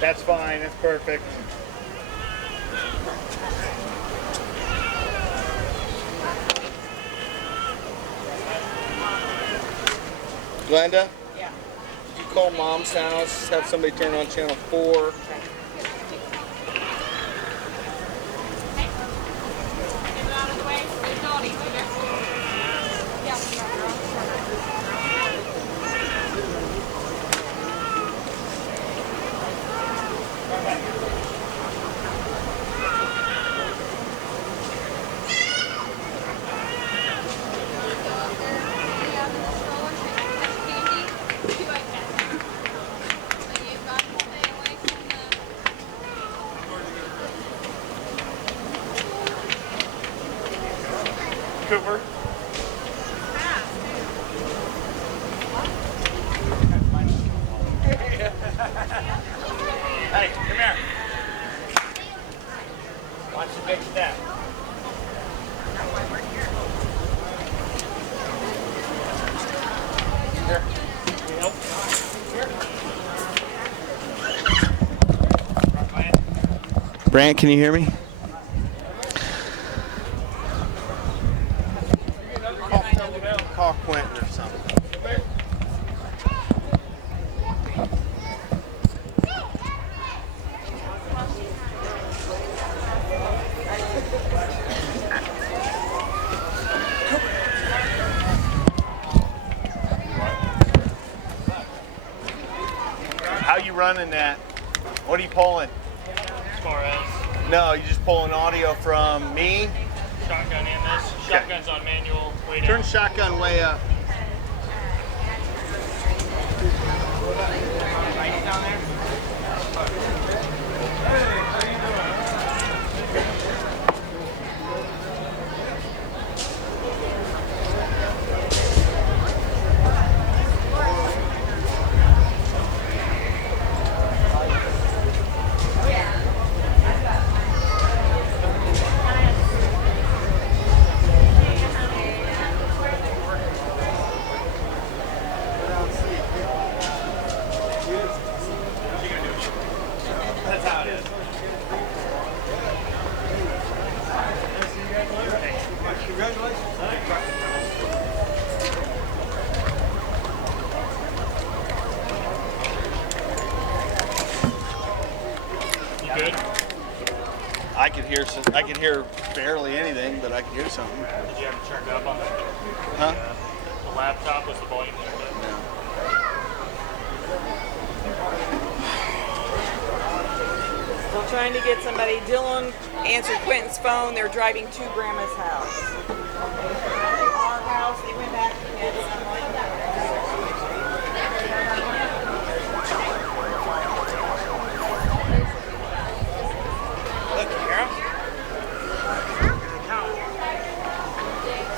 That's fine. That's perfect. Glenda? Yeah. You call Mom's house, have somebody turn on channel 4. Cooper? Hey, come here. Watch the big step. Here. Nope. Here. Brant, can you hear me? Call Quentin or something. How you running that? What are you pulling? As far as? No, you just pulling audio from me? Shotgun in this. Shotgun's on manual. Way down. Turn shotgun way up. Down there. Good. I could hear barely anything, but I could hear something. Did you have it turned up on that? Huh? The laptop was the volume turned up? No. Still trying to get somebody. Dylan answered Quentin's phone. They're driving to Grandma's house. Our house. They went back and had someone. Look, Kara.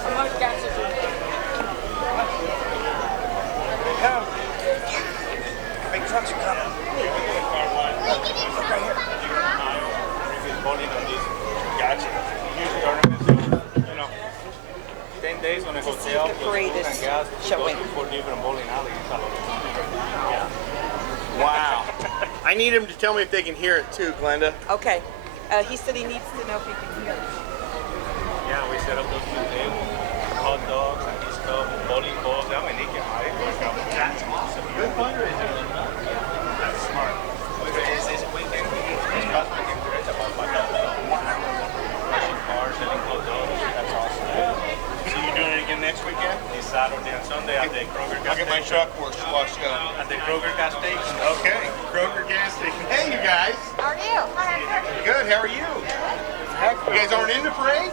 Someone's got scissors. Come. Big trucks are coming. Gotcha. You know, 10 days on a hotel. The parade is showing. Wow. I need him to tell me if they can hear it too, Glenda. Okay. He said he needs to know if he can hear. Yeah, we set up those two tables, hot dogs and this stuff, bowling balls. That's awesome. Good fundraiser. That's smart. This weekend, it's custom interest about cars, selling hot dogs. That's awesome. So you're doing it again next weekend? This Saturday and Sunday at the Kroger gas I'll get my station. truck washed up. At the Kroger gas station. Okay. Kroger gas station. Hey, you guys. How are you? Good. How are you? You guys aren't in the parade?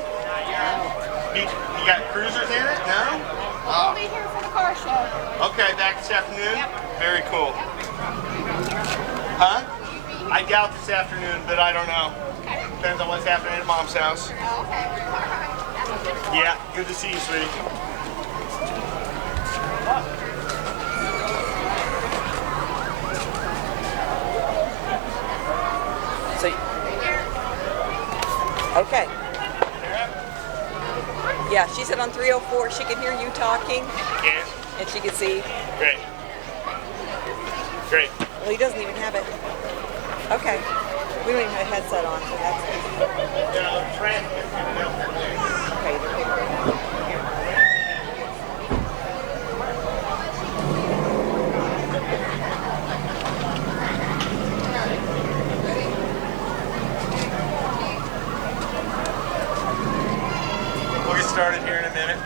You got cruisers in it? No? We'll be here for the car show. Okay, back this afternoon? Yep. Very cool. Huh? I doubt this afternoon, but I don't know. Okay. Depends on what's happening at Mom's house. Oh, okay. Yeah, good to see you, sweetie. So, okay. Yeah, she said on 304 she could hear you talking Yeah. and she could see. Great. Great. Well, he doesn't even have it. Okay. We don't even have a headset on, so that's good. Okay. We'll get started here in a minute.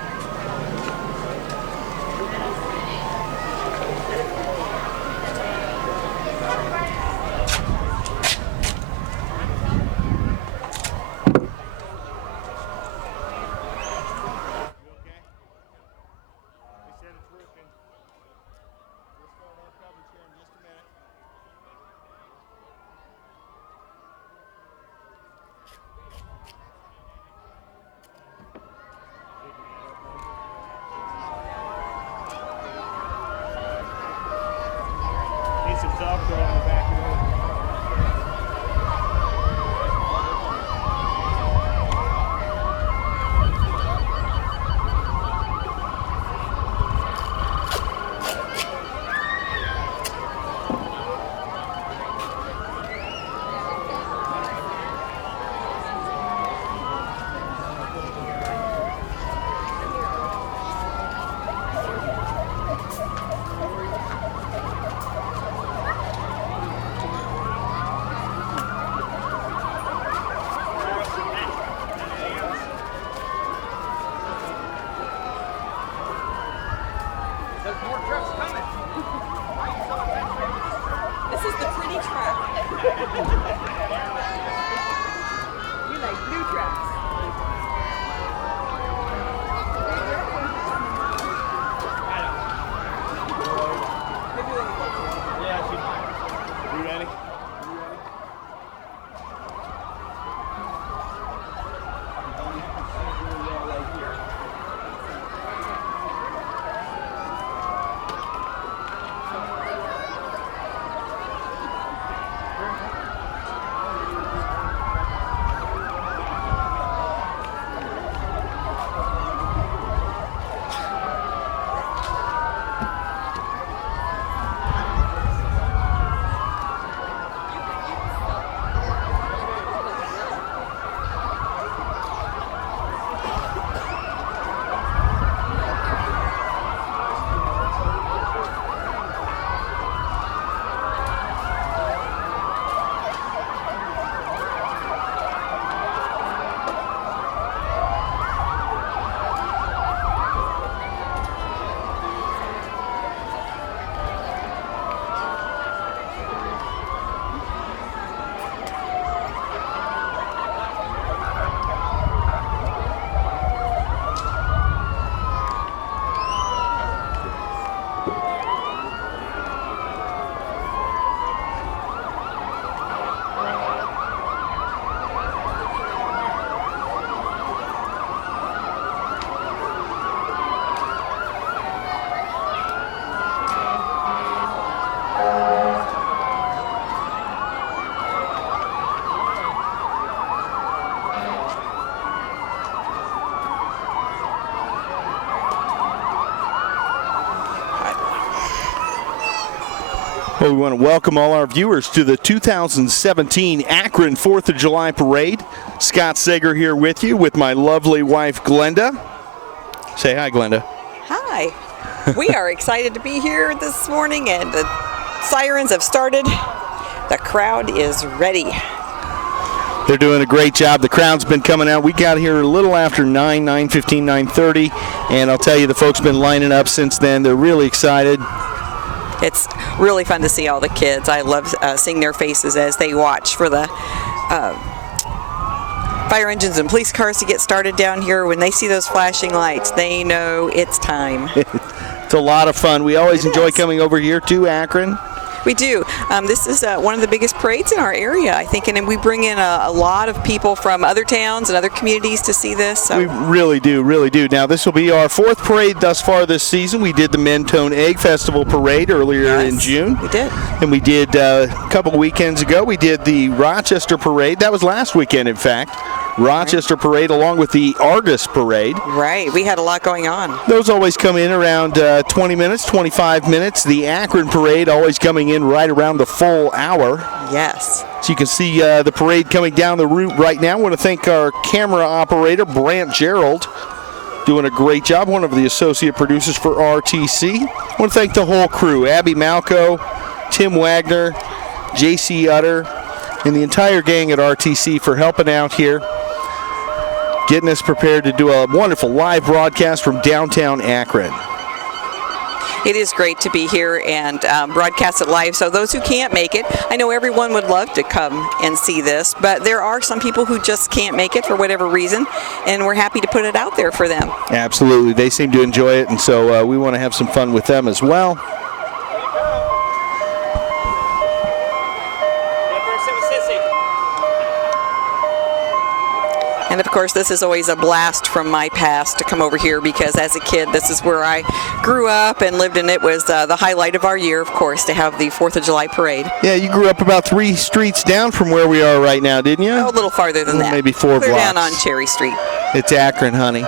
Some Velcro on the back of it. This is the pretty track. We like blue tracks. You ready? Well, we want to welcome all our viewers to the 2017 Akron 4th of July Parade. Scott Sager here with you with my lovely wife, Glenda. Say hi, Glenda. Hi. We are excited to be here this morning, and the sirens have started. The crowd is ready. They're doing a great job. The crowd's been coming out. We got here a little after 9:15, 9:30, and I'll tell you, the folks been lining up since then. They're really excited. It's really fun to see all the kids. I love seeing their faces as they watch for the fire engines and police cars to get started down here. When they see those flashing lights, they know it's time. It's a lot of fun. We always enjoy coming over here to Akron. We do. This is one of the biggest parades in our area, I think, and we bring in a lot of people from other towns and other communities to see this. So. We really do, really do. Now, this will be our fourth parade thus far this season. We did the Mentone Egg Festival parade earlier in June. We did. And we did a couple weekends ago, we did the Rochester parade. That was last weekend, in fact. Rochester Parade along with the Argus Parade. Right. We had a lot going on. Those always come in around 20 minutes, 25 minutes. The Akron Parade always coming in right around the full hour. Yes. So you can see the parade coming down the route right now. I want to thank our camera operator, Brant Gerald, doing a great job, one of the associate producers for RTC. I want to thank the whole crew, Abby Malco, Tim Wagner, JC Utter, and the entire gang at RTC for helping out here, getting us prepared to do a wonderful live broadcast from downtown Akron. It is great to be here and broadcast it live. So those who can't make it, I know everyone would love to come and see this, but there are some people who just can't make it for whatever reason, and we're happy to put it out there for them. Absolutely. They seem to enjoy it, and so we want to have some fun with them as well. And of course, this is always a blast from my past to come over here because as a kid, this is where I grew up and lived, and it was the highlight of our year, of course, to have the 4th of July parade. Yeah, you grew up about 3 streets down from where we are right now, didn't you? Oh, a little farther than that. Maybe 4 Clear blocks. down on Cherry Street. It's Akron, honey.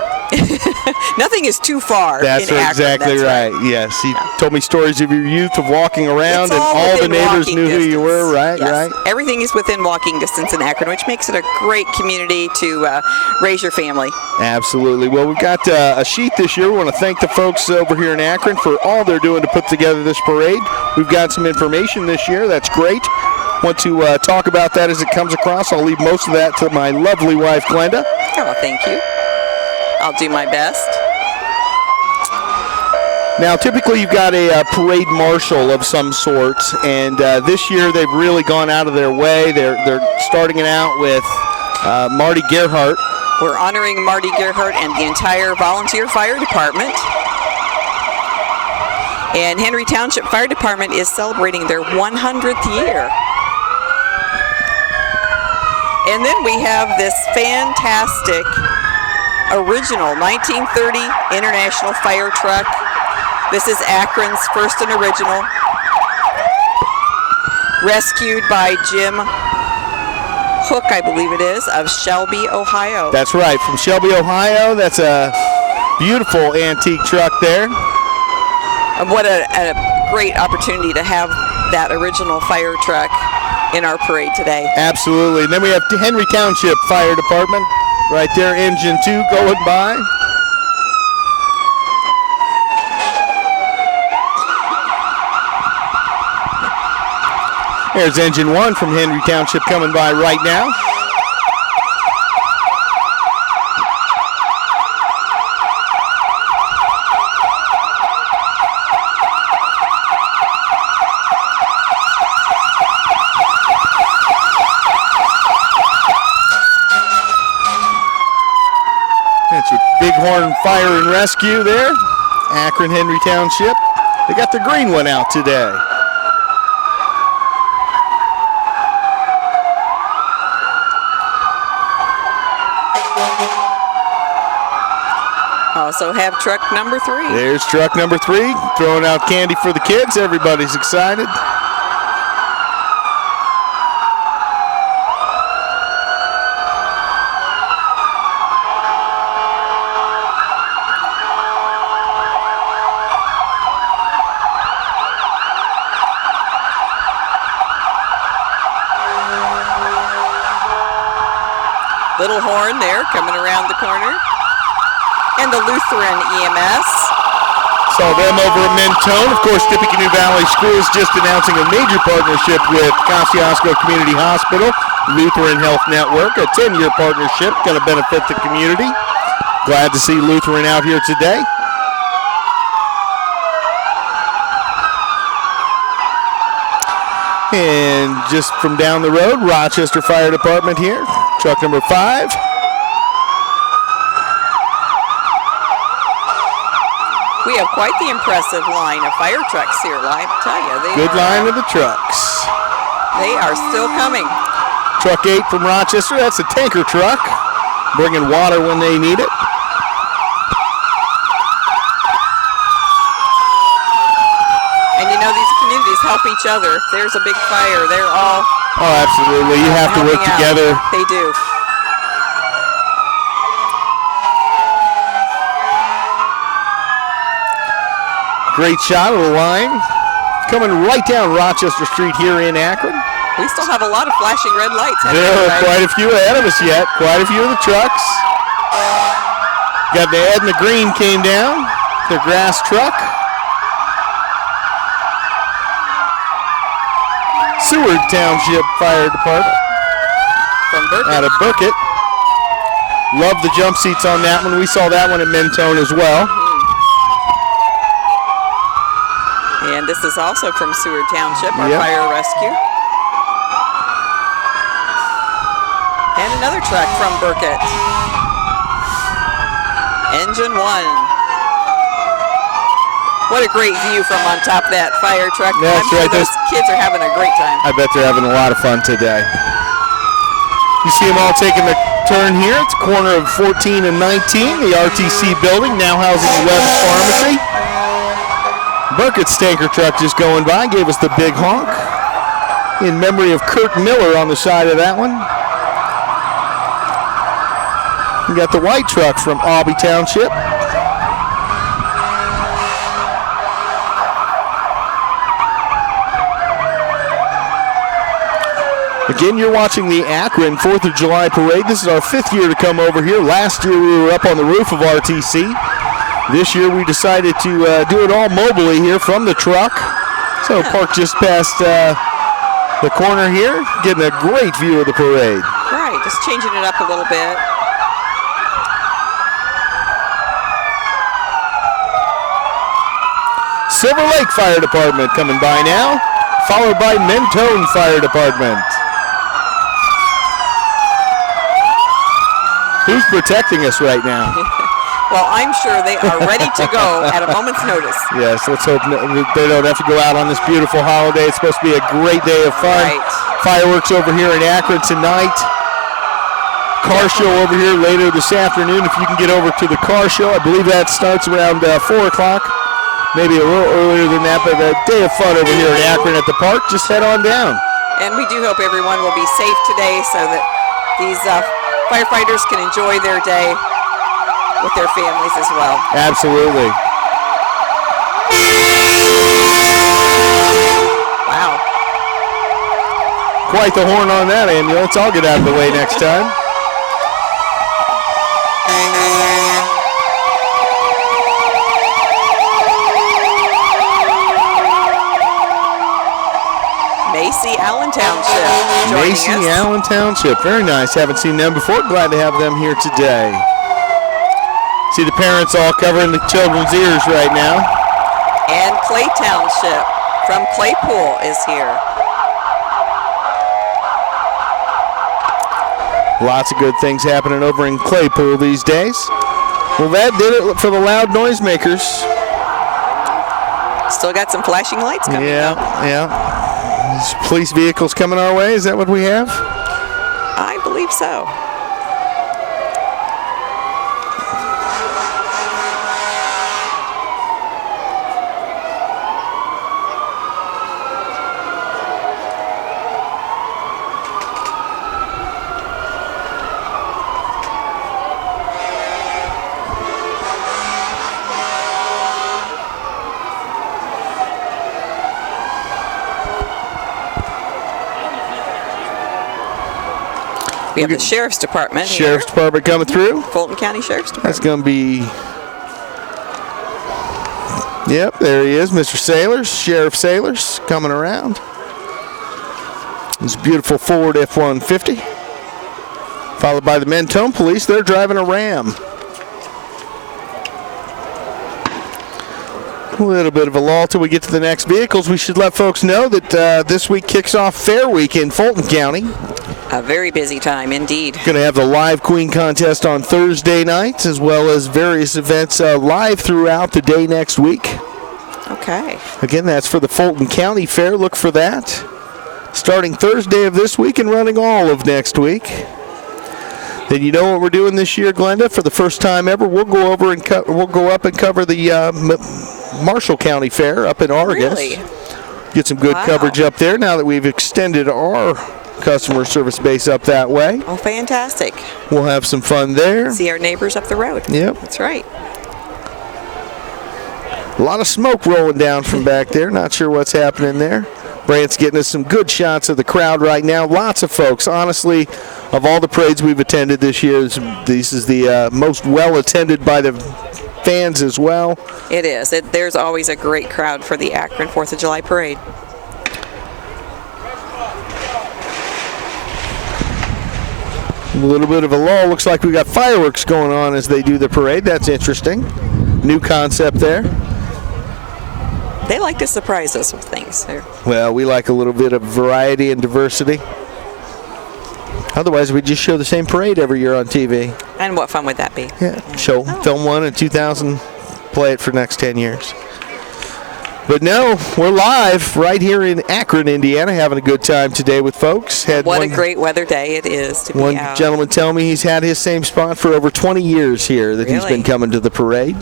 Nothing is too far. That's in Akron. exactly That's right. Yes, you told me stories of your youth of walking around, It's and all the within neighbors walking knew who you distance. were. Right, Yes. right. Everything is within walking distance in Akron, which makes it a great community to raise your family. Absolutely. Well, we've got a sheet this year. We want to thank the folks over here in Akron for all they're doing to put together this parade. We've got some information this year. That's great. Want to talk about that as it comes across. I'll leave most of that to my lovely wife, Glenda. Oh, thank you. I'll do my best. Now, typically you've got a parade marshal of some sort, and this year they've really gone out of their way. They're starting it out with Marty Gerhardt. We're honoring Marty Gerhardt and the entire volunteer fire department. And Henry Township Fire Department is celebrating their 100th year. And then we have this fantastic original 1930 International Fire Truck. This is Akron's first and original, rescued by Jim Hook, I believe it is, of Shelby, Ohio. That's right, from Shelby, Ohio. That's a beautiful antique truck there. And what a great opportunity to have that original fire truck in our parade today. Absolutely. And then we have Henry Township Fire Department right there, engine 2 going by. There's engine 1 from Henry Township coming by right now. That's your Bighorn Fire and Rescue there. Akron Henry Township. They got the green one out today. Also have truck number 3. There's truck number 3, throwing out candy for the kids. Everybody's excited. Little horn there coming around the corner. And the Lutheran EMS. Saw them over at Mentone. Of course, Tippecanoe Valley Schools just announcing a major partnership with Kosciuszko Community Hospital, Lutheran Health Network, a 10-year partnership going to benefit the community. Glad to see Lutheran out here today. And just from down the road, Rochester Fire Department here, truck number 5. We have quite the impressive line of fire trucks here, I tell you. Good line of the trucks. They are still coming. Truck 8 from Rochester, that's a tanker truck, bringing water when they need it. And you know, these communities help each other. If there's a big fire, they're all Oh, absolutely. You have to work helping out. together. They do. Great shot of the line. Coming right down Rochester Street here in Akron. We still have a lot of flashing red lights. There are quite a few ahead of us yet. Quite a few of the trucks. Got the Ed and the Green came down. The grass truck. Seward Township Fire Department. From Burkett. Out of Burkett. Love the jump seats on that one. We saw that one at Mentone as well. And this is also from Seward Township, our Yep. fire rescue. And another truck from Burkett. Engine 1. What a great view from on top of that fire truck. That's I'm sure right. those kids are having a great time. I bet they're having a lot of fun today. You see them all taking the turn here. It's a corner of 14 and 19, the RTC building, now housing Webb's Pharmacy. Burkett's tanker truck just going by, gave us the big honk. In memory of Kurt Miller on the side of that one. We got the white truck from Aubie Township. Again, you're watching the Akron 4th of July Parade. This is our 5th year to come over here. Last year we were up on the roof of RTC. This year we decided to do it all mobily here from the truck. So parked just past the corner here, getting a great view of the parade. Right, just changing it up a little bit. Silver Lake Fire Department coming by now, followed by Mentone Fire Department. Who's protecting us right now? Well, I'm sure they are ready to go at a moment's notice. Yes, let's hope they don't have to go out on this beautiful holiday. It's supposed to be a great day of fun. Right. Fireworks over here in Akron tonight. Car show over here later this afternoon. If you can get over to the car show, I believe that starts around 4 o'clock. Maybe a little earlier than that, but a day of fun over here in Akron at the park. Just head on down. And we do hope everyone will be safe today so that these firefighters can enjoy their day with their families as well. Absolutely. Wow. Quite the horn on that ambulance. I'll get out of the way next time. Macy Allen Township joining Macy us. Allen Township. Very nice. Haven't seen them before. Glad to have them here today. See the parents all covering the children's ears right now. And Clay Township from Claypool is here. Lots of good things happening over in Claypool these days. Well, that did it for the loud noisemakers. Still got some flashing lights coming up. Yeah. These police vehicles coming our way. Is that what we have? I believe so. We have the Sheriff's Department Sheriff's here. Department coming through. Fulton County Sheriff's Department. That's going to be... Yep, there he is, Mr. Sailors, Sheriff Sailors, coming around. This beautiful Ford F-150. Followed by the Mentone Police. They're driving a Ram. A little bit of a lull till we get to the next vehicles. We should let folks know that this week kicks off Fair Week in Fulton County. A very busy time indeed. Going to have the live Queen contest on Thursday night, as well as various events live throughout the day next week. Okay. Again, that's for the Fulton County Fair. Look for that. Starting Thursday of this week and running all of next week. Then you know what we're doing this year, Glenda? For the first time ever, we'll go over and we'll go up and cover the Marshall County Fair up in Argus. Really? Get some good coverage up there now that we've extended our customer service base up that way. Oh, fantastic. We'll have some fun there. See our neighbors up the road. Yep. That's right. A lot of smoke rolling down from back there. Not sure what's happening there. Brant's getting us some good shots of the crowd right now. Lots of folks. Honestly, of all the parades we've attended this year, this is the most well attended by the fans as well. It is. There's always a great crowd for the Akron 4th of July parade. A little bit of a lull. Looks like we got fireworks going on as they do the parade. That's interesting. New concept there. They like to surprise us with things. Well, we like a little bit of variety and diversity. Otherwise, we just show the same parade every year on TV. And what fun would that be? Yeah, film one in 2000, play it for the next 10 years. But no, we're live right here in Akron, Indiana, having a good time today with folks. What a great weather day it is to be out. One gentleman tell me he's had his same spot for over 20 years here that he's been coming to the parade.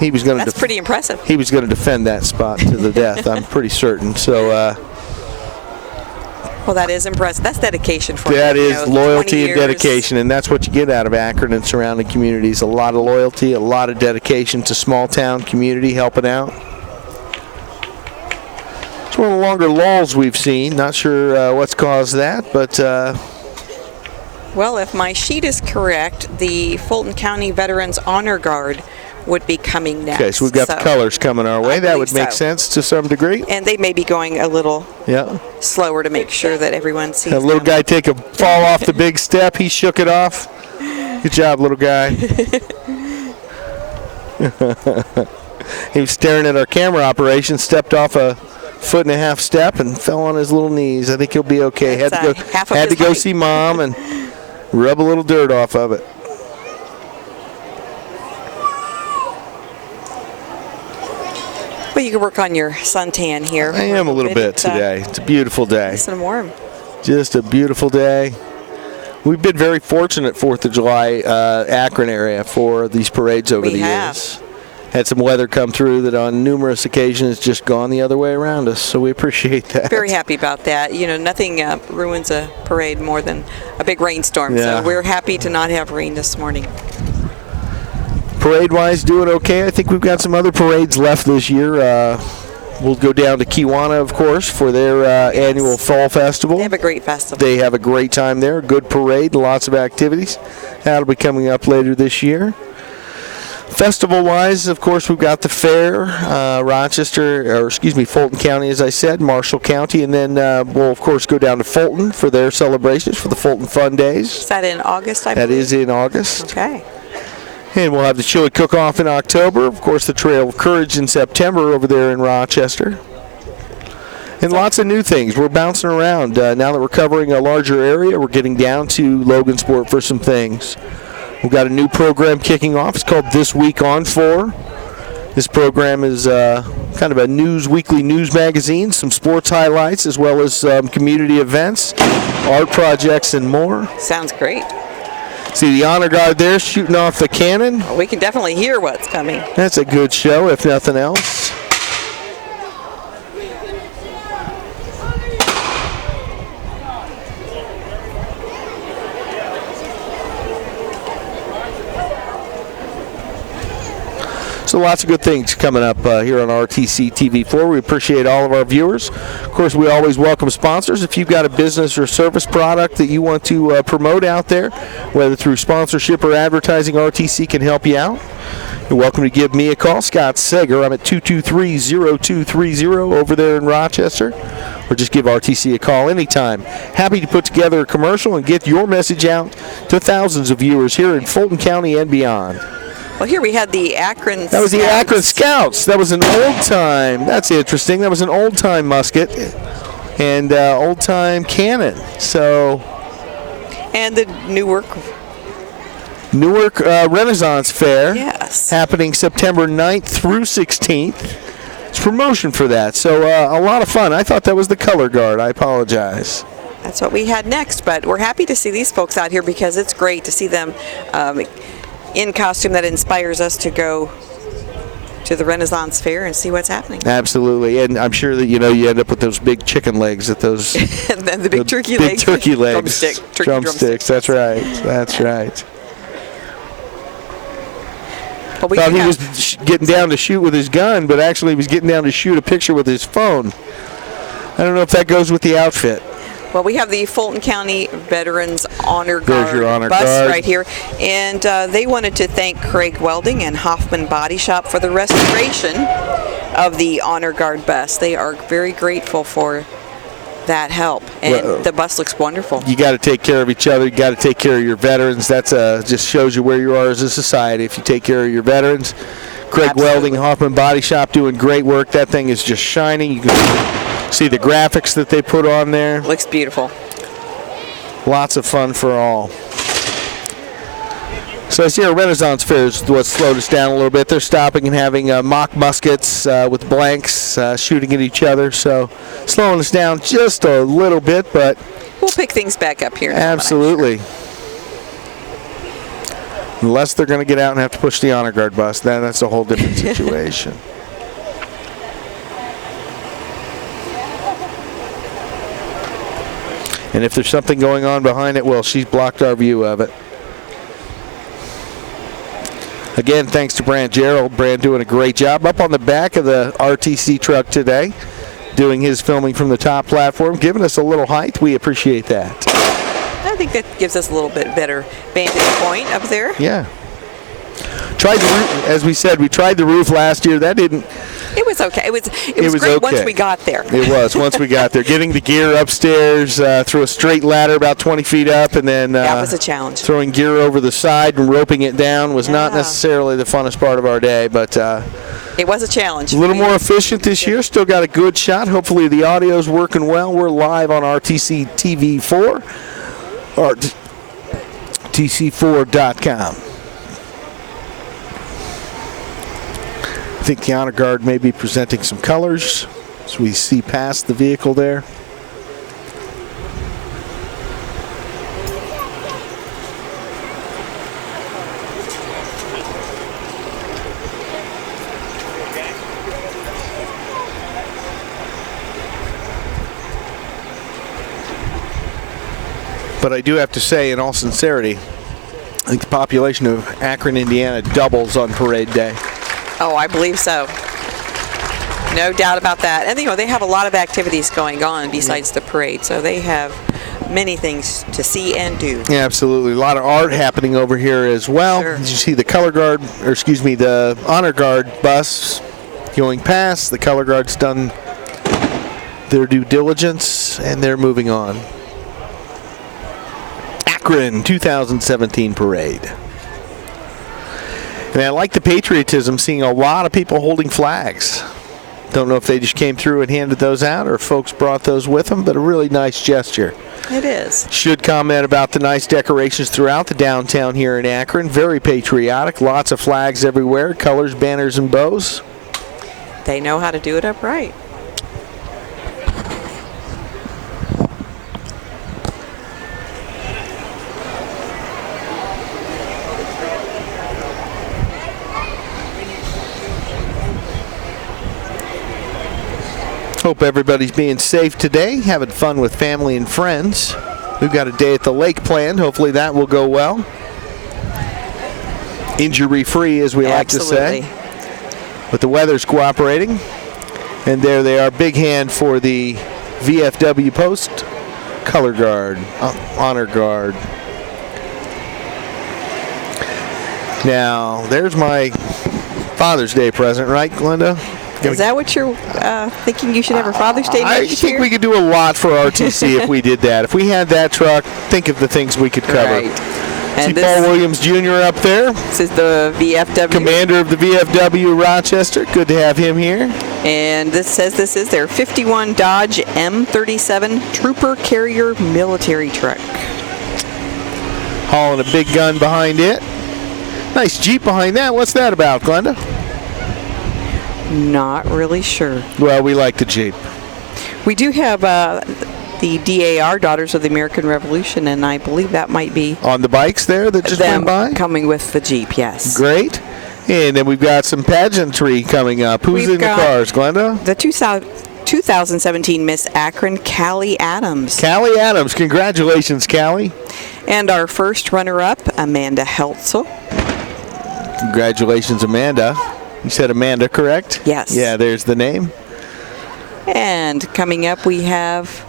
That's pretty impressive. He was going to defend that spot to the death, I'm pretty certain. So, well, that is impressive. That's dedication for that you. Is loyalty and dedication, and that's what you get out of Akron and surrounding communities. A lot of loyalty, a lot of dedication to small town community helping out. It's one of the longer lulls we've seen. Not sure what's caused that, but... Well, if my sheet is correct, the Fulton County Veterans Honor Guard would be coming next. Okay, so we've got the colors coming our way. That would make sense to some degree. And they may be going a little slower to make sure that everyone sees that little guy take a fall off the big step. He shook it off. Good job, little guy. He was staring at our camera operation, stepped off a 1.5 foot step and fell on his little knees. I think he'll be okay. Had to go see Mom and rub a little dirt off of it. Well, you can work on your suntan here. I am a little bit today. It's a beautiful day. Nice and warm. Just a beautiful day. We've been very fortunate 4th of July Akron area for these parades over the years. Had some weather come through that on numerous occasions just gone the other way around us, so we appreciate that. Very happy about that. You know, nothing ruins a parade more than a big rainstorm, so we're happy to not have rain this morning. Parade-wise, doing okay. I think we've got some other parades left this year. We'll go down to Kiwanis, of course, for their annual fall festival. They have a great festival. They have a great time there. Good parade, lots of activities. That'll be coming up later this year. Festival-wise, of course, we've got the fair, Fulton County, as I said, Marshall County, and then we'll, of course, go down to Fulton for their celebrations for the Fulton Fun Days. Is that in August, I believe? That is in August. Okay. And we'll have the chili cook-off in October. Of course, the Trail of Courage in September over there in Rochester. And lots of new things. We're bouncing around. Now that we're covering a larger area, we're getting down to Logansport for some things. We've got a new program kicking off. It's called This Week on 4. This program is kind of a weekly news magazine, some sports highlights, as well as community events, art projects, and more. Sounds great. See the honor guard there shooting off the cannon. We can definitely hear what's coming. That's a good show, if nothing else. So lots of good things coming up here on RTC TV4. We appreciate all of our viewers. Of course, we always welcome sponsors. If you've got a business or service product that you want to promote out there, whether through sponsorship or advertising, RTC can help you out. You're welcome to give me a call, Scott Sager. I'm at 223-0230 over there in Rochester. Or just give RTC a call anytime. Happy to put together a commercial and get your message out to thousands of viewers here in Fulton County and beyond. Well, here we had the Akron Scouts. That was the Akron Scouts. That was an old-time. That's interesting. That was an old-time musket and old-time cannon. So. And the Newark Renaissance Fair. Yes. Happening September 9th through 16th. It's promotion for that. So a lot of fun. I thought that was the color guard. I apologize. That's what we had next. But we're happy to see these folks out here because it's great to see them in costume that inspires us to go to the Renaissance Fair and see what's happening. Absolutely, and I'm sure that you end up with those big chicken legs at those the big turkey legs. Big turkey legs. Drumsticks. That's right. That's right. Well, we Thought do he have- was getting down to shoot with his gun, but actually he was getting down to shoot a picture with his phone. I don't know if that goes with the outfit. Well, we have the Fulton County Veterans Honor There's Guard your honor bus guard. right here. And they wanted to thank Craig Welding and Hoffman Body Shop for the restoration of the Honor Guard bus. They are very grateful for that help. And Well, the bus looks wonderful. You got to take care of each other. You got to take care of your veterans. That's just shows you where you are as a society if you take care of your veterans. Craig Absolutely. Welding, Hoffman Body Shop doing great work. That thing is just shining. You can see the graphics that they put on there. Looks beautiful. Lots of fun for all. So Sierra Renaissance Fair is what slowed us down a little bit. They're stopping and having mock muskets with blanks shooting at each other. So slowing us down just a little bit, but We'll pick things back up here. in a moment, I'm absolutely. Unless they're going to get out and have to push the honor guard bus, then that's a whole different situation. And if there's something going on behind it, well, she's blocked our view of it. Again, thanks to Brant Gerald. Brant doing a great job up on the back of the RTC truck today, doing his filming from the top platform, giving us a little height. We appreciate that. I think that gives us a little bit better vantage point up there. Yeah. Tried the roof, as we said, we tried the roof last year. That didn't. It was okay. It was was great okay. once we got there. It was once we got there. Getting the gear upstairs through a straight ladder about 20 feet up, and then That was a challenge. throwing gear over the side and roping it down was not Yeah. necessarily the funnest part of our day, but It was a challenge. a little more efficient this year. Still got a good shot. Hopefully the audio's working well. We're live on RTC TV4, or TC4.com. I think the Honor Guard may be presenting some colors as we see past the vehicle there. But I do have to say, in all sincerity, I think the population of Akron, Indiana doubles on parade day. Oh, I believe so. No doubt about that. And they have a lot of activities going on besides the parade, so they have many things to see and do. Yeah, absolutely. A lot of art happening over here as well. Sure. As you see the the Honor Guard bus going past. The Color Guard's done their due diligence, and they're moving on. Akron 2017 parade. And I like the patriotism, seeing a lot of people holding flags. Don't know if they just came through and handed those out or if folks brought those with them, but a really nice gesture. It is. Should comment about the nice decorations throughout the downtown here in Akron. Very patriotic. Lots of flags everywhere, colors, banners, and bows. They know how to do it up right. Hope everybody's being safe today, having fun with family and friends. We've got a day at the lake planned. Hopefully that will go well. Injury-free, as we like to Absolutely. say. But the weather's cooperating. And there they are. Big hand for the VFW Post Color Guard, Honor Guard. Now, there's my Father's Day present, right, Glenda? Is that what you're thinking you should have for Father's Day I next think year? we could do a lot for RTC if we did that. If we had that truck, think of the things we could cover. Right. See And Paul Williams Jr. up there, this is the VFW. commander of the VFW Rochester. Good to have him here. And this says this is their 51 Dodge M37 Trooper Carrier military truck. Hauling a big gun behind it. Nice Jeep behind that. What's that about, Glenda? Not really sure. Well, we like the Jeep. We do have the DAR, Daughters of the American Revolution, and I believe that might be On the bikes there that just them went by. coming with the Jeep, yes. Great. And then we've got some pageantry coming up. Who's We've in the got- cars, Glenda? The 2017 Miss Akron, Callie Adams. Callie Adams. Congratulations, Callie. And our first runner-up, Amanda Heltzel. Congratulations, Amanda. You said Amanda, correct? Yes. Yeah, there's the name. And coming up, we have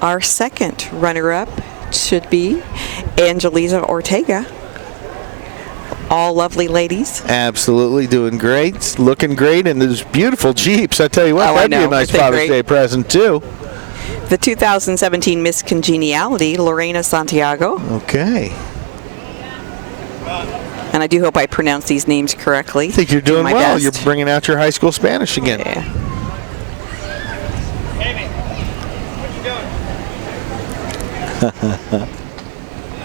our second runner-up, should be Angelisa Ortega. All lovely ladies. Absolutely, doing great, looking great, and those beautiful Jeeps. I tell you what, Oh, that'd be I a know. nice Aren't they Father's great? Day present, too. The 2017 Miss Congeniality, Lorena Santiago. Okay. And I do hope I pronounce these names correctly. I think you're doing my well. best. You're bringing out your high school Spanish again. Yeah. Amy, what you doing?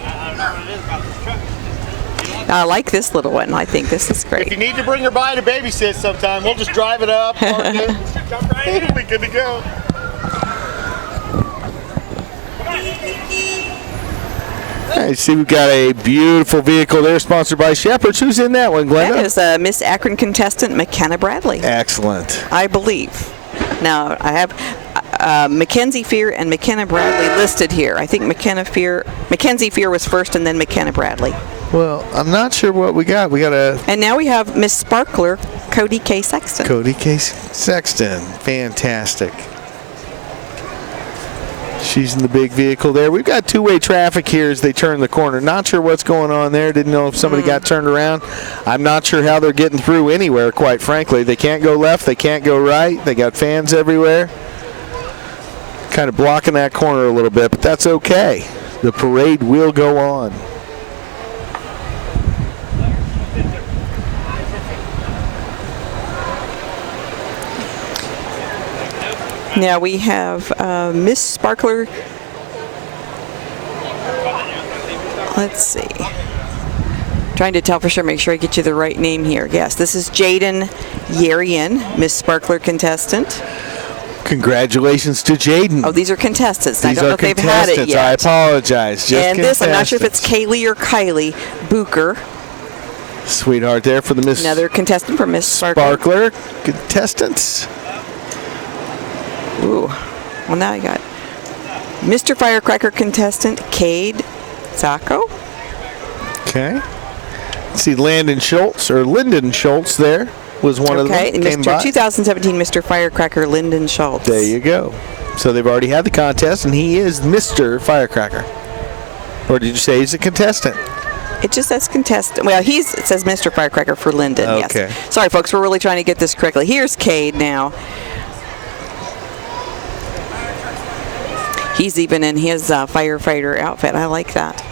I don't know what it is about this truck. I like this little one. I think this is If great. you need to bring her by to babysit sometime, we'll just drive it up, park it, jump right in, we good to go. I see we've got a beautiful vehicle there sponsored by Shepherd's. Who's in that one, Glenda? That is Miss Akron contestant McKenna Bradley, Excellent. I believe. Now, I have Mackenzie Fear and McKenna Bradley listed here. I think Mackenzie Fear was first and then McKenna Bradley. Well, I'm not sure what we got. We got a And now we have Miss Sparkler, Cody K. Sexton. Cody Case Sexton. Fantastic. She's in the big vehicle there. We've got two-way traffic here as they turn the corner. Not sure what's going on there. Didn't know if somebody got turned around. I'm not sure how they're getting through anywhere, quite frankly. They can't go left. They can't go right. They got fans everywhere. Kind of blocking that corner a little bit, but that's okay. The parade will go on. Now we have Miss Sparkler. Let's see. Trying to tell for sure, make sure I get you the right name here. Yes, this is Jaden Yarian, Miss Sparkler contestant. Congratulations to Jaden. Oh, these are contestants. I These don't know are if they've had it contestants. I yet. apologize. Just And this, I'm not sure if it's contestants. Kaylee or Kylie Booker, Sweetheart there for the Miss another contestant for Miss Sparkler. Sparkler contestants. Ooh, well now I got Mr. Firecracker contestant Cade Zacco. Okay. See Lyndon Schultz there was one of them. Okay, Came Mr. by. 2017 Mr. Firecracker Lyndon Schultz. There you go. So they've already had the contest, and he is Mr. Firecracker. Or did you say he's a contestant? It just says contestant. Well, it says Mr. Firecracker for Lyndon. Okay. Yes. Sorry, folks. We're really trying to get this correctly. Here's Cade now. He's even in his firefighter outfit. I like that.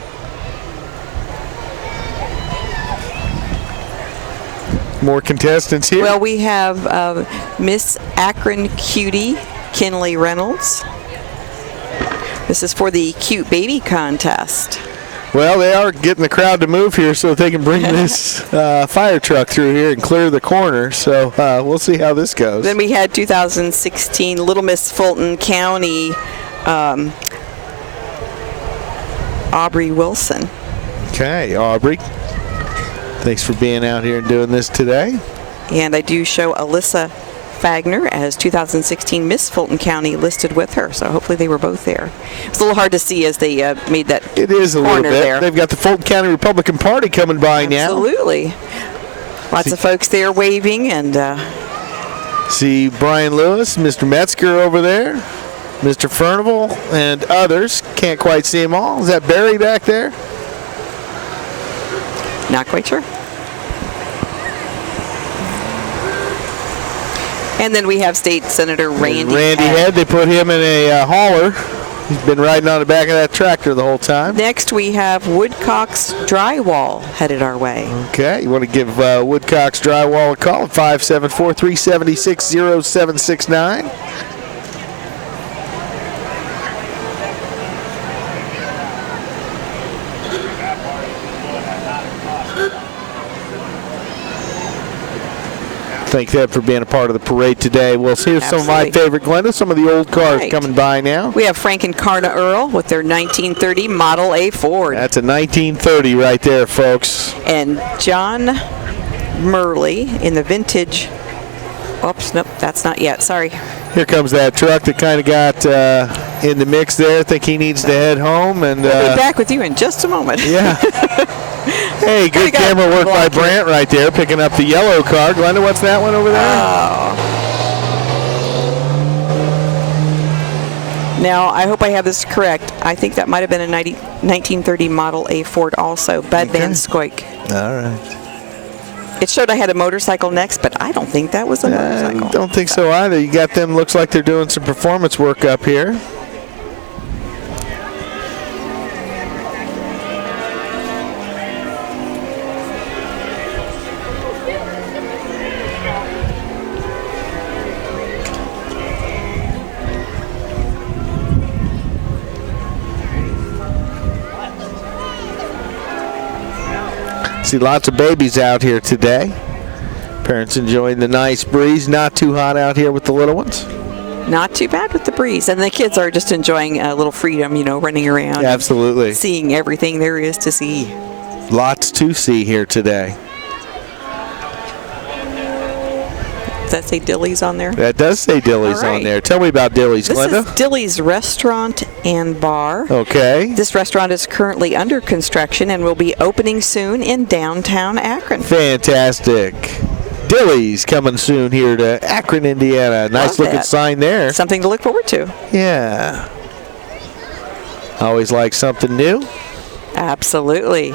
More contestants here. Well, we have Miss Akron Cutie Kinley Reynolds. This is for the Cute Baby Contest. Well, they are getting the crowd to move here so they can bring this fire truck through here and clear the corner. So we'll see how this goes. Then we had 2016 Little Miss Fulton County Aubrey Wilson. Okay, Aubrey. Thanks for being out here and doing this today. And I do show Alyssa Fagner as 2016 Miss Fulton County listed with her. So hopefully they were both there. It's a little hard to see as they made that It is a little corner bit. there. They've got the Fulton County Republican Party coming by now. Absolutely. Lots of folks there waving and See Brian Lewis, Mr. Metzger over there, Mr. Furnival, and others. Can't quite see them all. Is that Barry back there? not quite sure. And then we have State Senator Randy Head. They put him in a hauler. He's been riding on the back of that tractor the whole time. Next we have Woodcock's Drywall headed our way. Okay, you want to give Woodcock's Drywall a call at 574-376-0769. Thank them for being a part of the parade today. Well, here's some of my Absolutely. favorite, Glenda. Some of the old cars Right. coming by now. We have Frank and Carna Earl with their 1930 Model A Ford. That's a 1930 right there, folks. And John Murley in the vintage. Oops, nope, that's not yet. Sorry. Here comes that truck that kind of got in the mix there. I think he needs to head home. And We'll be back with you in just a moment. yeah, Hey, good got camera work by block here. Brant right there, picking up the yellow car. Glenda, what's that one over there? Now, I hope I have this correct. I think that might have been a 1930 Model A Ford also, Bud Van Scoik. All right. It showed I had a motorcycle next, but I don't think that was a motorcycle. I don't think so either. You got them, looks like they're doing some performance work up here. See lots of babies out here today. Parents enjoying the nice breeze. Not too hot out here with the little ones. Not too bad with the breeze. And the kids are just enjoying a little freedom, you know, running around. Absolutely. Seeing everything there is to see. Lots to see here today. Does that say Dilly's on there? That does say Dilly's All right. on there. Tell me about Dilly's, This Glenda. is Dilly's Restaurant and Bar. Okay. This restaurant is currently under construction and will be opening soon in downtown Akron. Fantastic. Dilly's coming soon here to Akron, Indiana. Nice looking that. sign there. Something to look forward to. Yeah. Always like something new. Absolutely.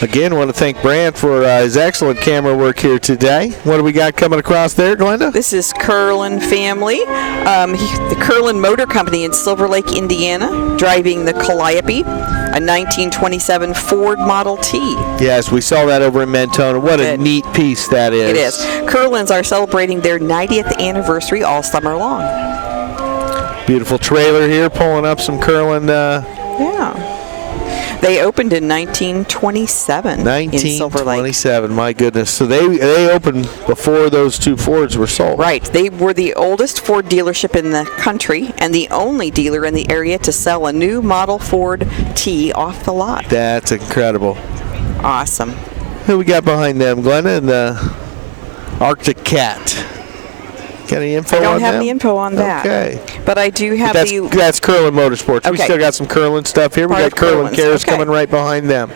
Again, want to thank Brant for his excellent camera work here today. What do we got coming across there, Glenda? This is Curlin family. The Curlin Motor Company in Silver Lake, Indiana, driving the Calliope, a 1927 Ford Model T. Yes, we saw that over in Mentona. What a Good. neat piece that is. It is. Curlins are celebrating their 90th anniversary all summer long. Beautiful trailer here, pulling up some Curlin. Yeah. They opened in 1927 in Silver Lake. 1927, my goodness. So they opened before those two Fords were sold. Right. They were the oldest Ford dealership in the country and the only dealer in the area to sell a new model Ford T off the lot. That's incredible. Awesome. Who we got behind them, Glenda? And the Arctic Cat. Got any info on I don't have them? any info on that. Okay. But I do have That's Curlin Motorsports. We Okay. still got some Curlin stuff here. We Part got of Curlin Curlin's. Cares Okay. coming right behind them.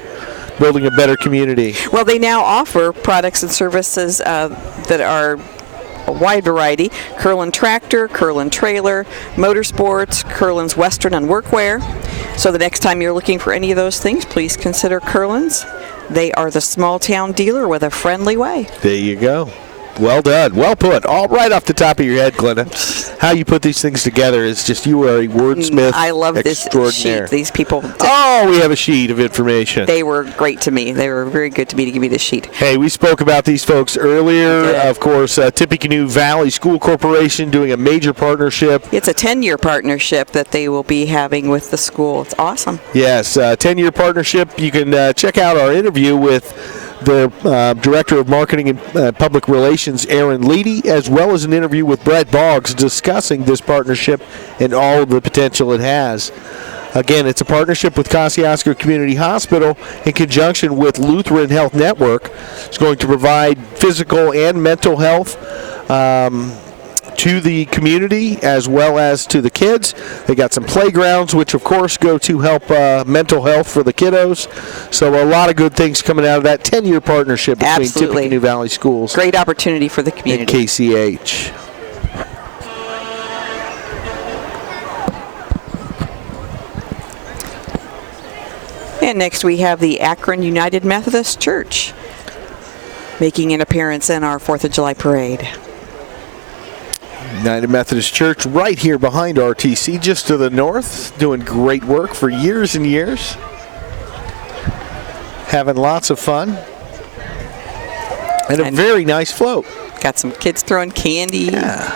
Building a better community. Well, they now offer products and services that are a wide variety. Curlin Tractor, Curlin Trailer, Motorsports, Curlin's Western and Workwear. So the next time you're looking for any of those things, please consider Curlin's. They are the small town dealer with a friendly way. There you go. Well done. Well put. All right off the top of your head, Glenda. How you put these things together is just, you are a wordsmith I love this extraordinaire. sheet. These people, Oh, we have a sheet of information. they were great to me. They were very good to me to give me this sheet. Hey, we spoke about these folks earlier. We did. Of course, Tippecanoe Valley School Corporation doing a major partnership. It's a 10-year partnership that they will be having with the school. It's awesome. Yes, 10-year partnership. You can check out our interview with the Director of Marketing and Public Relations, Aaron Leedy, as well as an interview with Brett Boggs discussing this partnership and all of the potential it has. Again, it's a partnership with Kosciuszko Community Hospital in conjunction with Lutheran Health Network. It's going to provide physical and mental health to the community as well as to the kids. They got some playgrounds, which of course go to help mental health for the kiddos. So a lot of good things coming out of that 10-year partnership between Absolutely. Tippecanoe Valley Schools Great opportunity for the and community. KCH. And next we have the Akron United Methodist Church making an appearance in our 4th of July parade. United Methodist Church right here behind RTC, just to the north, doing great work for years and years. Having lots of fun. And a very nice float. Got some kids throwing candy. Yeah.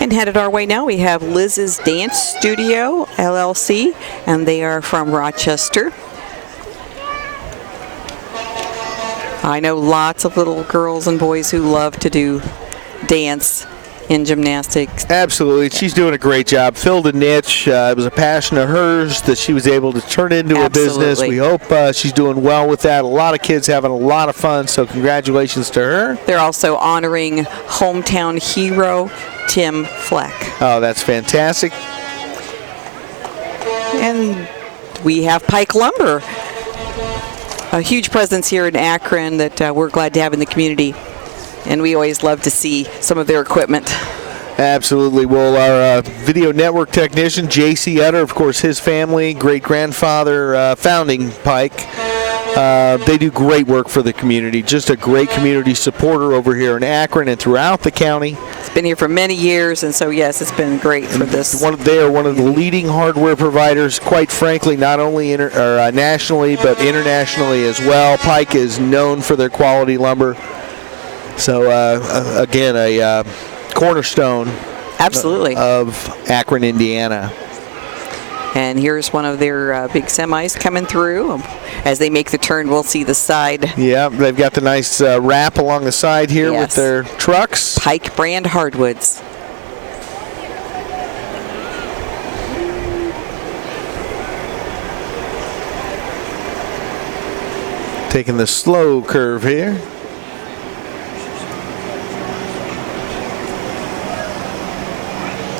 And headed our way now, we have Liz's Dance Studio, LLC, and they are from Rochester. I know lots of little girls and boys who love to do dance in gymnastics. Absolutely. She's doing a great job. Filled a niche. It was a passion of hers that she was able to turn into a business. Absolutely. We hope she's doing well with that. A lot of kids having a lot of fun, so congratulations to her. They're also honoring hometown hero Tim Fleck. Oh, that's fantastic. And we have Pike Lumber, a huge presence here in Akron that we're glad to have in the community. And we always love to see some of their equipment. Absolutely. Well, our video network technician, J.C. Utter, of course, his family, great-grandfather founding Pike. They do great work for the community. Just a great community supporter over here in Akron and throughout the county. It's been here for many years, and so, yes, it's been great for this. They are one of the leading hardware providers, quite frankly, not only nationally, but internationally as well. Pike is known for their quality lumber. So, again, a cornerstone Absolutely. of Akron, Indiana. And here's one of their big semis coming through. As they make the turn, we'll see the side. Yeah, they've got the nice wrap along the side here with Yes. their trucks. Pike brand hardwoods. Taking the slow curve here.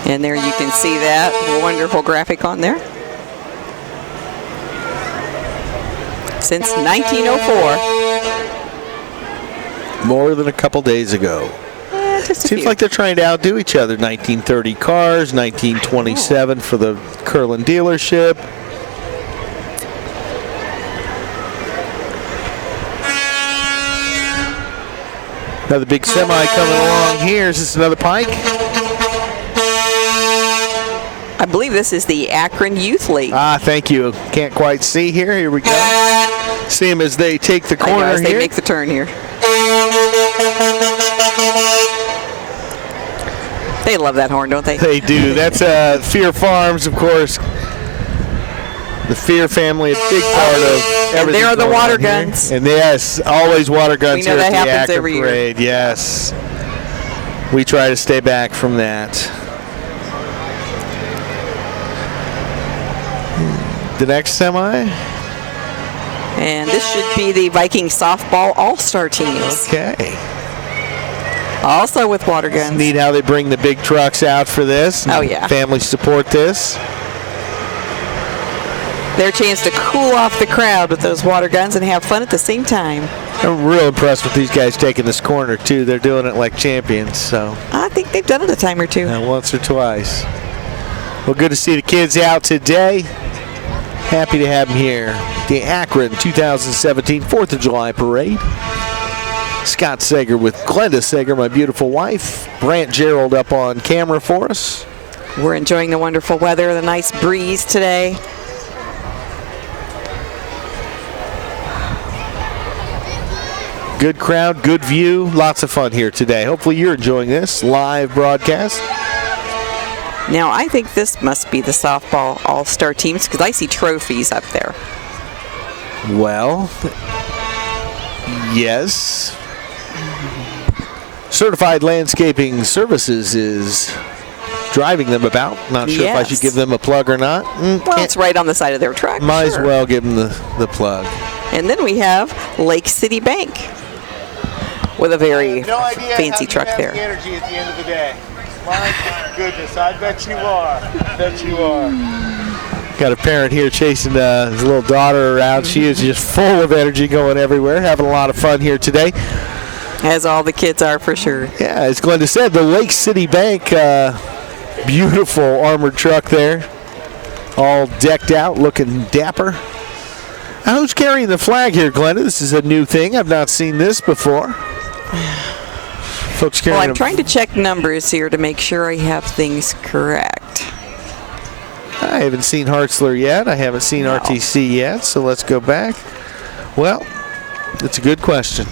And there you can see that wonderful graphic on there. Since 1904. More than a couple days ago. Just a Seems few. like they're trying to outdo each other. 1930 cars, 1927 for the Curlin dealership. Another big semi coming along here. Is this another Pike? I believe this is the Akron Youth League. Ah, thank you. Can't quite see here. Here we go. See them as they take the I know, corner as they here. make the turn here. They love that horn, don't they? They do. That's Fear Farms, of course. The Fear family, a big part of everything. And there are the going water on here. guns. And yes, always water guns We know here that at the happens Akron every year. Parade. Yes. We try to stay back from that. The next semi. And this should be the Viking softball all-star teams. Okay. Also with water guns. Neat how they bring the big trucks out for this. Oh, yeah. Families support this. Their chance to cool off the crowd with those water guns and have fun at the same time. I'm real impressed with these guys taking this corner, too. They're doing it like champions, so I think they've done it a time or two. once or twice. Well, good to see the kids out today. Happy to have them here. The Akron 2017 4th of July Parade. Scott Sager with Glenda Sager, my beautiful wife. Brant Gerald up on camera for us. We're enjoying the wonderful weather, the nice breeze today. Good crowd, good view, lots of fun here today. Hopefully you're enjoying this live broadcast. Now, I think this must be the softball all-star teams because I see trophies up there. Well, yes. Certified Landscaping Services is driving them about. Not sure if I Yes. should give them a plug or not. Well, it's right on the side of their truck. Might as sure. well give them the plug. And then we have Lake City Bank with a very No idea fancy how truck you have there. the energy at the end of the day. My goodness, I bet you are. I bet you are. Got a parent here chasing his little daughter around. She is just full of energy going everywhere, having a lot of fun here today. As all the kids are for sure. Yeah, as Glenda said, the Lake City Bank, beautiful armored truck there. All decked out, looking dapper. Now, who's carrying the flag here, Glenda? This is a new thing. I've not seen this before. Folks carrying Well, I'm trying to check numbers here to make sure I have things correct. I haven't seen Hartzler yet. I haven't seen No. RTC yet, so let's go back. Well, that's a good question.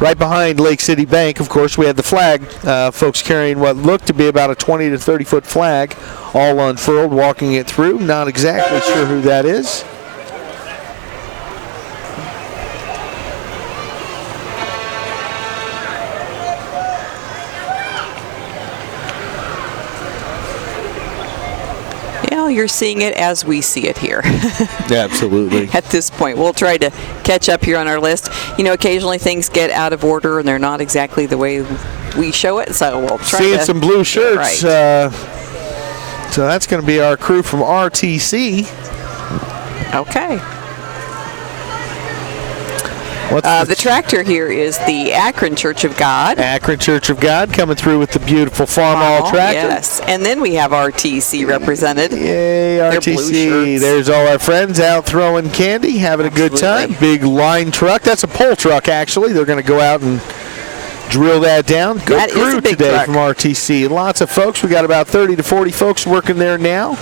Right behind Lake City Bank, of course, we had the flag. Folks carrying what looked to be about a 20 to 30-foot flag, all unfurled, walking it through. Not exactly sure who that is. you're seeing it as we see it here. Absolutely. At this point, we'll try to catch up here on our list. Occasionally things get out of order and they're not exactly the way we show it, so we'll try Seeing to some blue shirts. right. So that's going to be our crew from RTC. Okay. What's The tractor here is the Akron Church of God. Akron Church of God coming through with the beautiful Farmall tractor. Yes, and then we have RTC represented. Yay, Their blue RTC. shirts. There's all our friends out throwing candy, having a good time. Absolutely. Big line truck. That's a pole truck, actually. They're going to go out and drill that down. Good That is crew a big today truck. from RTC. Lots of folks. We got about 30 to 40 folks working there now.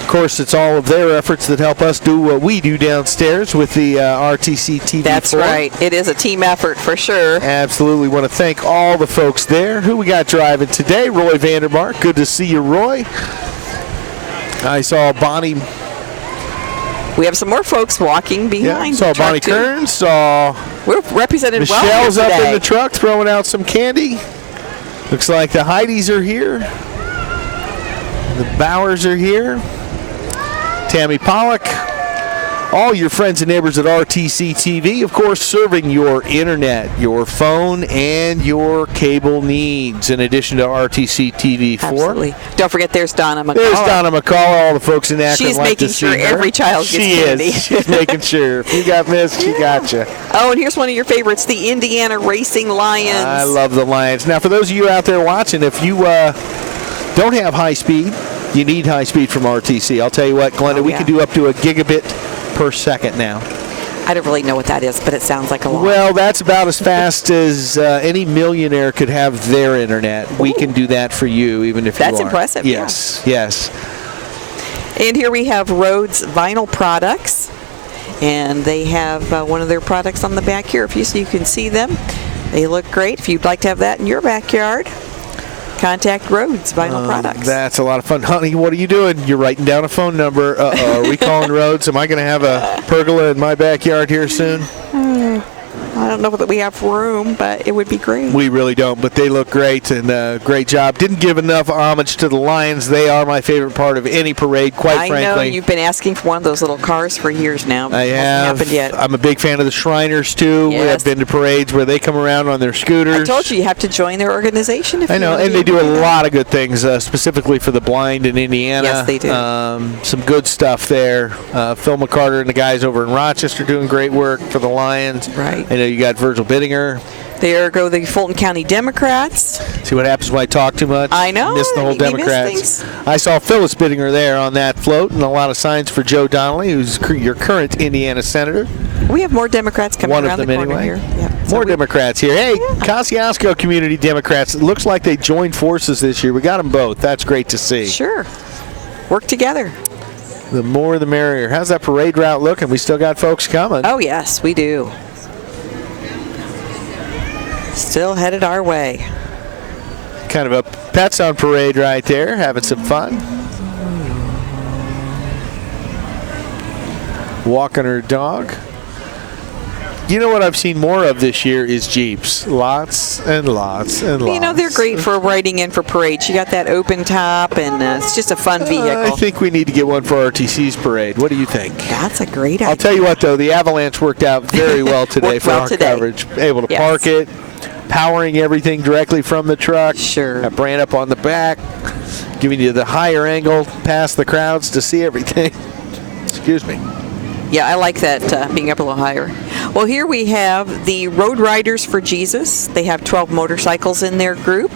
Of course, it's all of their efforts that help us do what we do downstairs with the RTC TV4. That's right. It is a team effort for sure. Absolutely. Want to thank all the folks there. Who we got driving today? Roy Vandermark. Good to see you, Roy. I saw Bonnie. We have some more folks walking behind. Saw the truck, Bonnie too. Kearns. Saw We're represented well Michelle's here up today. in the truck throwing out some candy. Looks like the Heidis are here. The Bowers are here. Tammy Pollock. All your friends and neighbors at RTC TV, of course, serving your internet, your phone, and your cable needs, in addition to RTC TV4. Absolutely. Don't forget, there's Donna McCall. There's Donna McCall. All the folks in Akron She's like making to see sure her. every child gets she candy. Is. She's making sure. If you got missed, she got you. Oh, and here's one of your favorites, the Indiana Racing Lions. I love the Lions. Now, for those of you out there watching, if you don't have high speed, you need high speed from RTC. I'll tell you what, Glenda, we yeah. can do up to a gigabit per second now. I don't really know what that is, but it sounds like a lot. Well, that's about as fast as any millionaire could have their internet. We can do that for you, even if you are. That's impressive, yeah. Yes. And here we have Rhodes Vinyl Products, and they have one of their products on the back here. If you can see them, they look great. If you'd like to have that in your backyard, contact Rhodes Vinyl Products. That's a lot of fun. Honey, what are you doing? You're writing down a phone number. Uh-oh, are we calling Rhodes? Am I going to have a pergola in my backyard here soon? I don't know that we have room, but it would be great. We really don't, but they look great, and great job. Didn't give enough homage to the Lions. They are my favorite part of any parade, quite frankly. I know you've been asking for one of those little cars for years now. I It hasn't have. happened yet. I'm a big fan of the Shriners, too. Yes. I've been to parades where they come around on their scooters. I told you have to join their organization. If I you know, want to and be they do a able to lot of good things, specifically for the blind in Indiana. Yes, they do. Some good stuff there. Phil McCarter and the guys over in Rochester doing great work for the Lions. Right. I know you got Virgil Bittinger. There go the Fulton County Democrats. See what happens when I talk too much? I know. Miss the whole We miss Democrats. things. I saw Phyllis Bittinger there on that float, and a lot of signs for Joe Donnelly, who's your current Indiana senator. We have more Democrats coming One around of the them corner anyway. here. Yep. So More we- Democrats here. Hey, Kosciuszko Community Democrats. It looks like they joined forces this year. We got them both. That's great to see. Sure. Work together. The more the merrier. How's that parade route looking? We still got folks coming. Oh, yes, we do. Still headed our way. Kind of a Pets on Parade right there, having some fun. Walking her dog. You know what I've seen more of this year is Jeeps. Lots and lots and lots. You know, they're great for riding in for parades. You got that open top, and it's just a fun vehicle. I think we need to get one for RTC's parade. What do you think? That's a great idea. I'll tell you what, though, the Avalanche worked out very well today Worked for well our today. coverage. Able to Yes. park it, powering everything directly from the truck. Sure. Got Brand up on the back, giving you the higher angle past the crowds to see everything. Excuse me. Yeah, I like that, being up a little higher. Well, here we have the Road Riders for Jesus. They have 12 motorcycles in their group.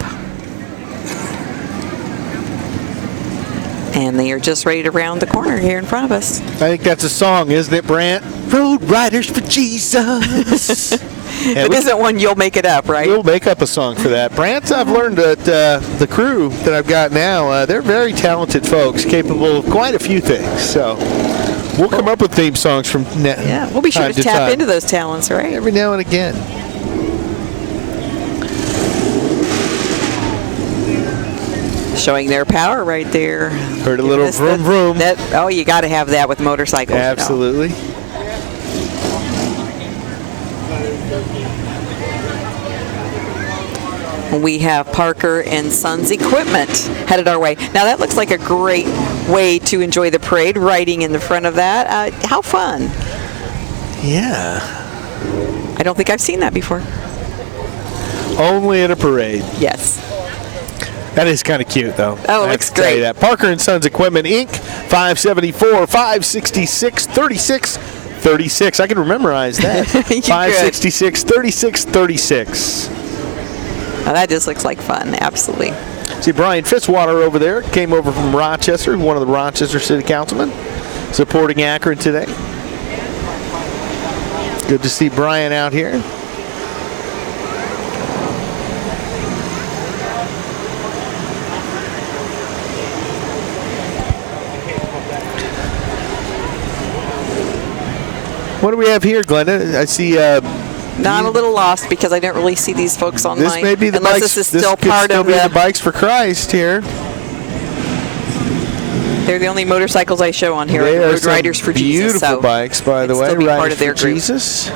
And they are just ready to round the corner here in front of us. I think that's a song, isn't it, Brant? Road Riders for Jesus. If it isn't one, you'll make it up, right? We'll make up a song for that. Brant, I've learned that the crew that I've got now, they're very talented folks, capable of quite a few things. So we'll come up with theme songs from Yeah, we'll be sure time to tap time. into those talents, right? Every now and again. Showing their power right there. Heard a little Yes, vroom vroom. Oh, you got to have that with motorcycles. Absolutely. We have Parker and Sons Equipment headed our way. Now that looks like a great way to enjoy the parade, riding in the front of that. How fun. Yeah. I don't think I've seen that before. Only at a parade. Yes. That is kind of cute, though. Oh, it I looks have to tell you great. that. Parker and Sons Equipment, Inc., 574, 566, 36, 36. I can memorize that. You 566, 36, 36. Now, that just looks like fun. Absolutely. See Brian Fitzwater over there. Came over from Rochester, one of the Rochester City Councilmen, supporting Akron today. Good to see Brian out here. What do we have here, Glenda? I see. Now I'm a little lost because I don't really see these folks online. This may be the unless bikes. this is still could part still of be the Bikes for Christ here. They're the only motorcycles I show on here. They are Road some Riders for Jesus. beautiful So bikes, by the it'd way. still be part Riders of their for group. Jesus.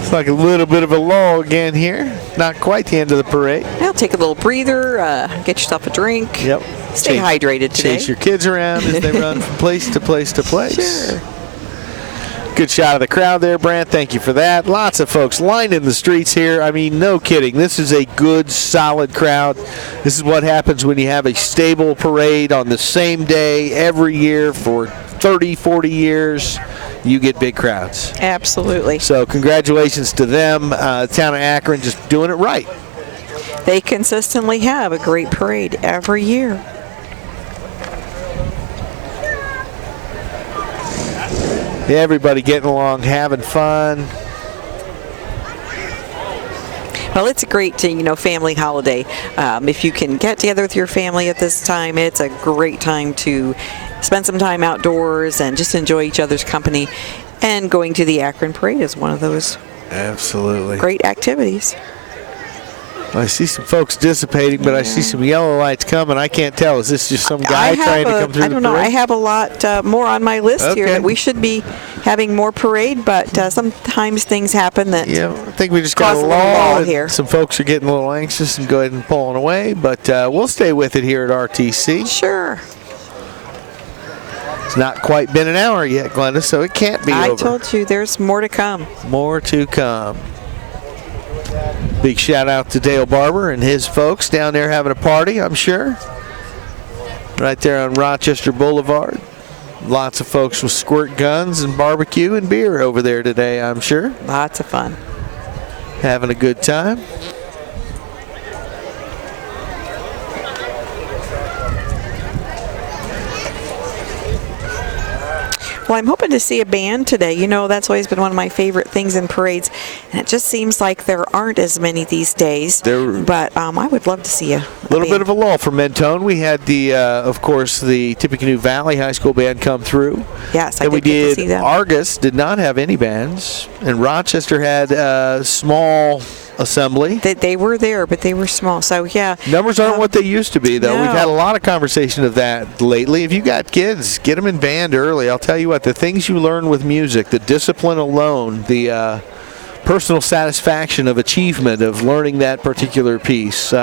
It's like a little bit of a lull again here. Not quite the end of the parade. Now take a little breather, get yourself a drink. Yep. Stay hydrated today. Chase your kids around as they run from place to place to place. Sure. Good shot of the crowd there, Brant. Thank you for that. Lots of folks lining the streets here. I mean, no kidding. This is a good, solid crowd. This is what happens when you have a stable parade on the same day every year for 30, 40 years. You get big crowds. Absolutely. So congratulations to them. Town of Akron just doing it right. They consistently have a great parade every year. Everybody getting along, having fun. Well, it's a great, family holiday. If you can get together with your family at this time, it's a great time to spend some time outdoors and just enjoy each other's company. And going to the Akron Parade is one of those Absolutely. great activities. I see some folks dissipating, but I see some yellow lights coming. I can't tell. Is this just some guy trying to come through the parade? I don't know. I have a lot more on my list here Okay. that we should be having more parade, but sometimes things happen that Yeah, I think we just got cause a a little lull lull. here. Some folks are getting a little anxious and go ahead and pulling away, but we'll stay with it here at RTC. Sure. It's not quite been an hour yet, Glenda, so it can't be I over. told you there's more to come. More to come. Big shout out to Dale Barber and his folks down there having a party, I'm sure. Right there on Rochester Boulevard. Lots of folks with squirt guns and barbecue and beer over there today, I'm sure. Lots of fun. Having a good time. Well, I'm hoping to see a band today. That's always been one of my favorite things in parades. And it just seems like there aren't as many these days. But I would love to see a little bit of a lull for Mentone. We had of course, the Tippecanoe Valley High School band come through. Yes, I and we did get to did. see them. Argus did not have any bands, and Rochester had a small assembly. They were there, but they were small. So, yeah. Numbers aren't what they used to be, though. No. We've had a lot of conversation of that lately. If you got kids, get them in band early. I'll tell you what, the things you learn with music, the discipline alone, the personal satisfaction of achievement of learning that particular piece,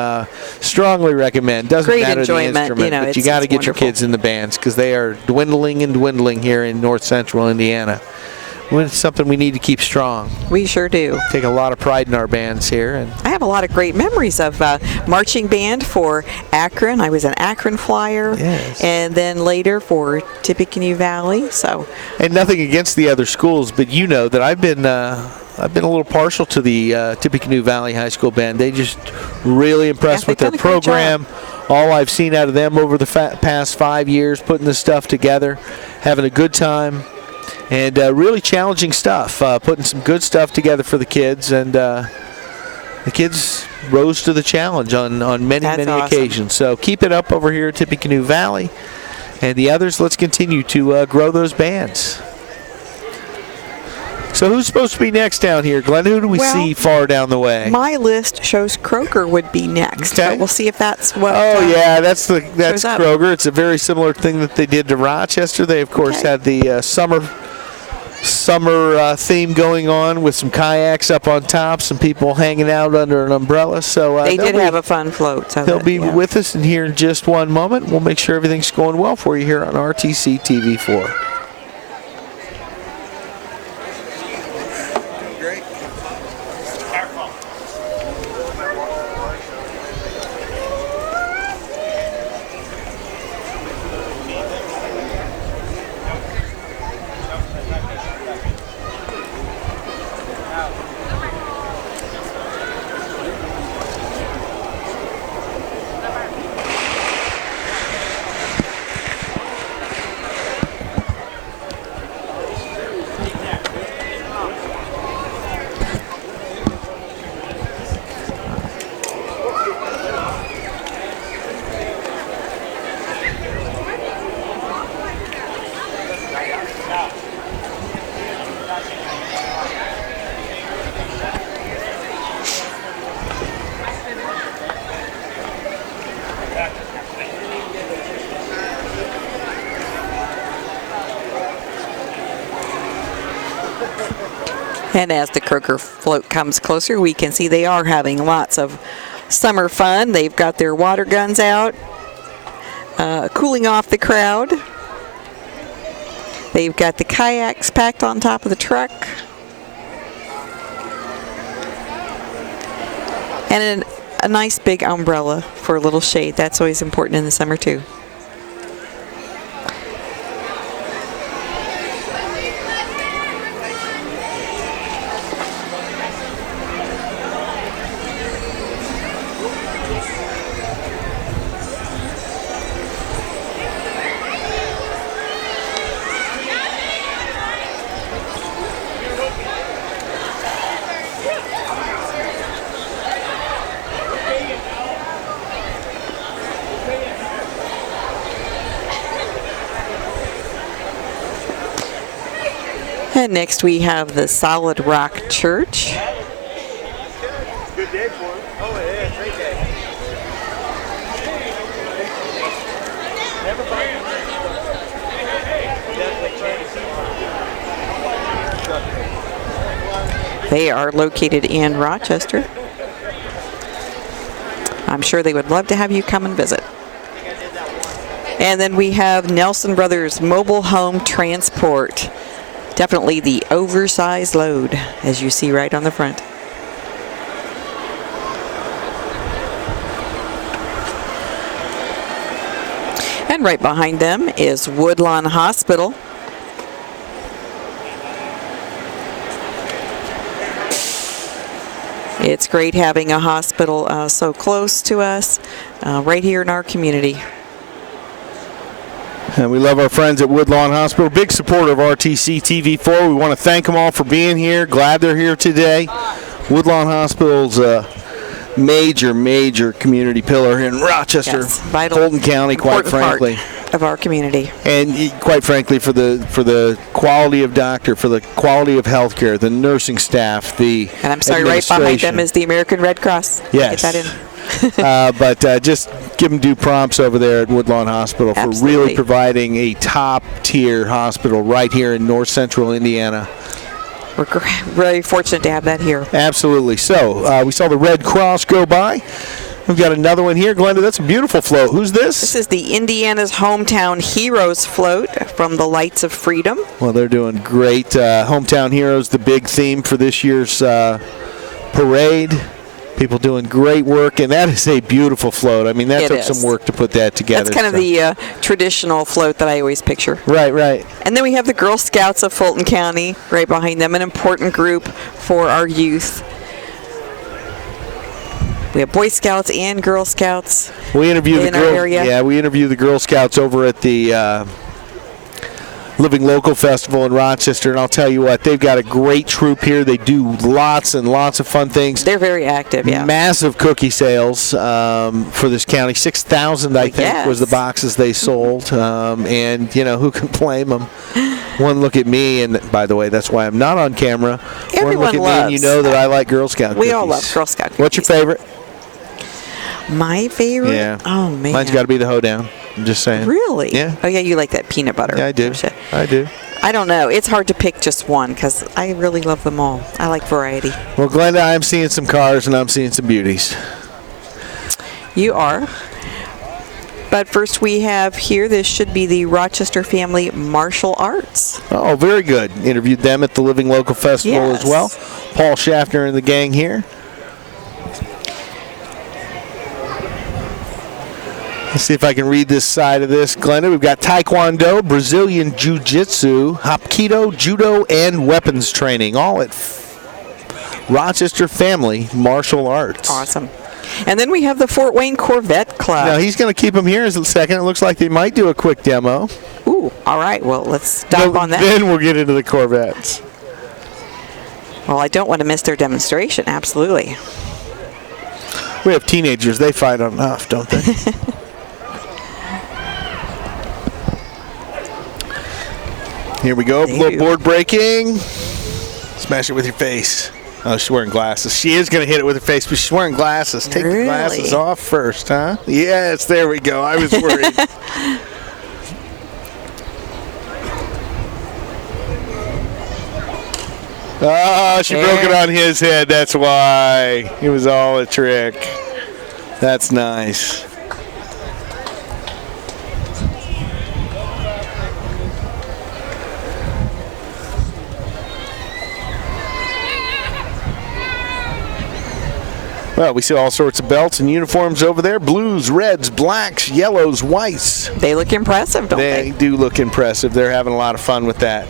strongly recommend. Doesn't Great matter enjoyment, the instrument, but you got to get your kids in the bands because they are dwindling and dwindling here in north central Indiana. It's something we need to keep strong. We sure do. Take a lot of pride in our bands here. And I have a lot of great memories of marching band for Akron. I was an Akron Flyer. Yes. And then later for Tippecanoe Valley. And nothing against the other schools, but you know that I've been a little partial to the Tippecanoe Valley High School band. They just really impressed with their they've done a great program. All I've seen out of them over the past 5 years, putting this stuff together, having a good time. And really challenging stuff, putting some good stuff together for the kids. And the kids rose to the challenge on many That's awesome. occasions. So keep it up over here at Tippecanoe Valley. And the others, let's continue to grow those bands. So who's supposed to be next down here, Glenn? Who do we Well, see far down the way? My list shows Kroger would be next, Okay. but we'll see if that's what. Yeah, that's shows up. Kroger. It's a very similar thing that they did to Rochester. They, of course, Okay. had the summer theme going on with some kayaks up on top, some people hanging out under an umbrella. So They did they'll have a fun float. So They'll that- be yeah. with us in here in just one moment. We'll make sure everything's going well for you here on RTC TV4. And as the Kroger float comes closer, we can see they are having lots of summer fun. They've got their water guns out, cooling off the crowd. They've got the kayaks packed on top of the truck. And a nice big umbrella for a little shade. That's always important in the summer too. And next we have the Solid Rock Church. Good day for him. Oh, yeah, great day. Never mind. They are located in Rochester. I'm sure they would love to have you come and visit. And then we have Nelson Brothers Mobile Home Transport. Definitely the oversized load, as you see right on the front. And right behind them is Woodlawn Hospital. It's great having a hospital so close to us, right here in our community. And we love our friends at Woodlawn Hospital. Big supporter of RTC TV4. We want to thank them all for being here. Glad they're here today. Woodlawn Hospital's a major community pillar here in Rochester, Yes, vital, Fulton County, quite important part frankly. of our community. And quite frankly, for the quality of doctor, for the quality of healthcare, the nursing staff, the And I'm sorry, right behind administration. them is the American Red Cross. Yes. Get that in. But just give them due prompts over there at Woodlawn Hospital for really Absolutely. providing a top-tier hospital right here in north central Indiana. We're very fortunate to have that here. Absolutely. So we saw the Red Cross go by. We've got another one here. Glenda, that's a beautiful float. Who's This this? is the Indiana's Hometown Heroes float from the Lights of Freedom. Well, they're doing great. Hometown Heroes, the big theme for this year's parade. People doing great work, and that is a beautiful float. I mean, that It took is. some work to put that together. That's kind of so. the traditional float that I always picture. Right. And then we have the Girl Scouts of Fulton County right behind them, an important group for our youth. We have Boy Scouts and Girl Scouts. We interview the in our Girl, area. yeah, we interview the Girl Scouts over at the Living Local Festival in Rochester, and I'll tell you what, they've got a great troop here. They do lots and lots of fun things. They're very active, yeah. Massive cookie sales for this county. 6,000, I think, Yes. was the boxes they sold. And, you know, who can blame them? One look at me, and by the way, that's why I'm not on camera. Everyone One look at me, and you loves- know that I like Girl Scout cookies. We all love Girl Scout What's your cookies. favorite? My favorite? Yeah. Oh, man. Mine's got to be the hoedown. I'm just saying. Really? Yeah. Oh, yeah, you like that peanut butter. Yeah, I do. Shit. I do. I don't know. It's hard to pick just one because I really love them all. I like variety. Well, Glenda, I'm seeing some cars, and I'm seeing some beauties. You are. But first we have here, this should be the Rochester Family Martial Arts. Oh, very good. Interviewed them at the Living Local Festival Yes. as well. Paul Schaffner and the gang here. Let's see if I can read this side of this, Glenda. We've got Taekwondo, Brazilian Jiu-Jitsu, Hapkido, Judo, and weapons training, all at Rochester Family Martial Arts. Awesome. And then we have the Fort Wayne Corvette Club. Now, he's going to keep them here as a second. It looks like they might do a quick demo. Ooh, all right. Well, let's stop on that. Then we'll get into the Corvettes. Well, I don't want to miss their demonstration. Absolutely. We have teenagers. They fight enough, don't they? Here we go. They Little do. board breaking. Smash it with your face. Oh, she's wearing glasses. She is going to hit it with her face, but she's wearing glasses. Take the glasses Really? off first, huh? Yes, there we go. I was worried. Oh, she broke it on his head. That's why. It was all a trick. That's nice. Well, we see all sorts of belts and uniforms over there. Blues, reds, blacks, yellows, whites. They look impressive, don't They they? do look impressive. They're having a lot of fun with that.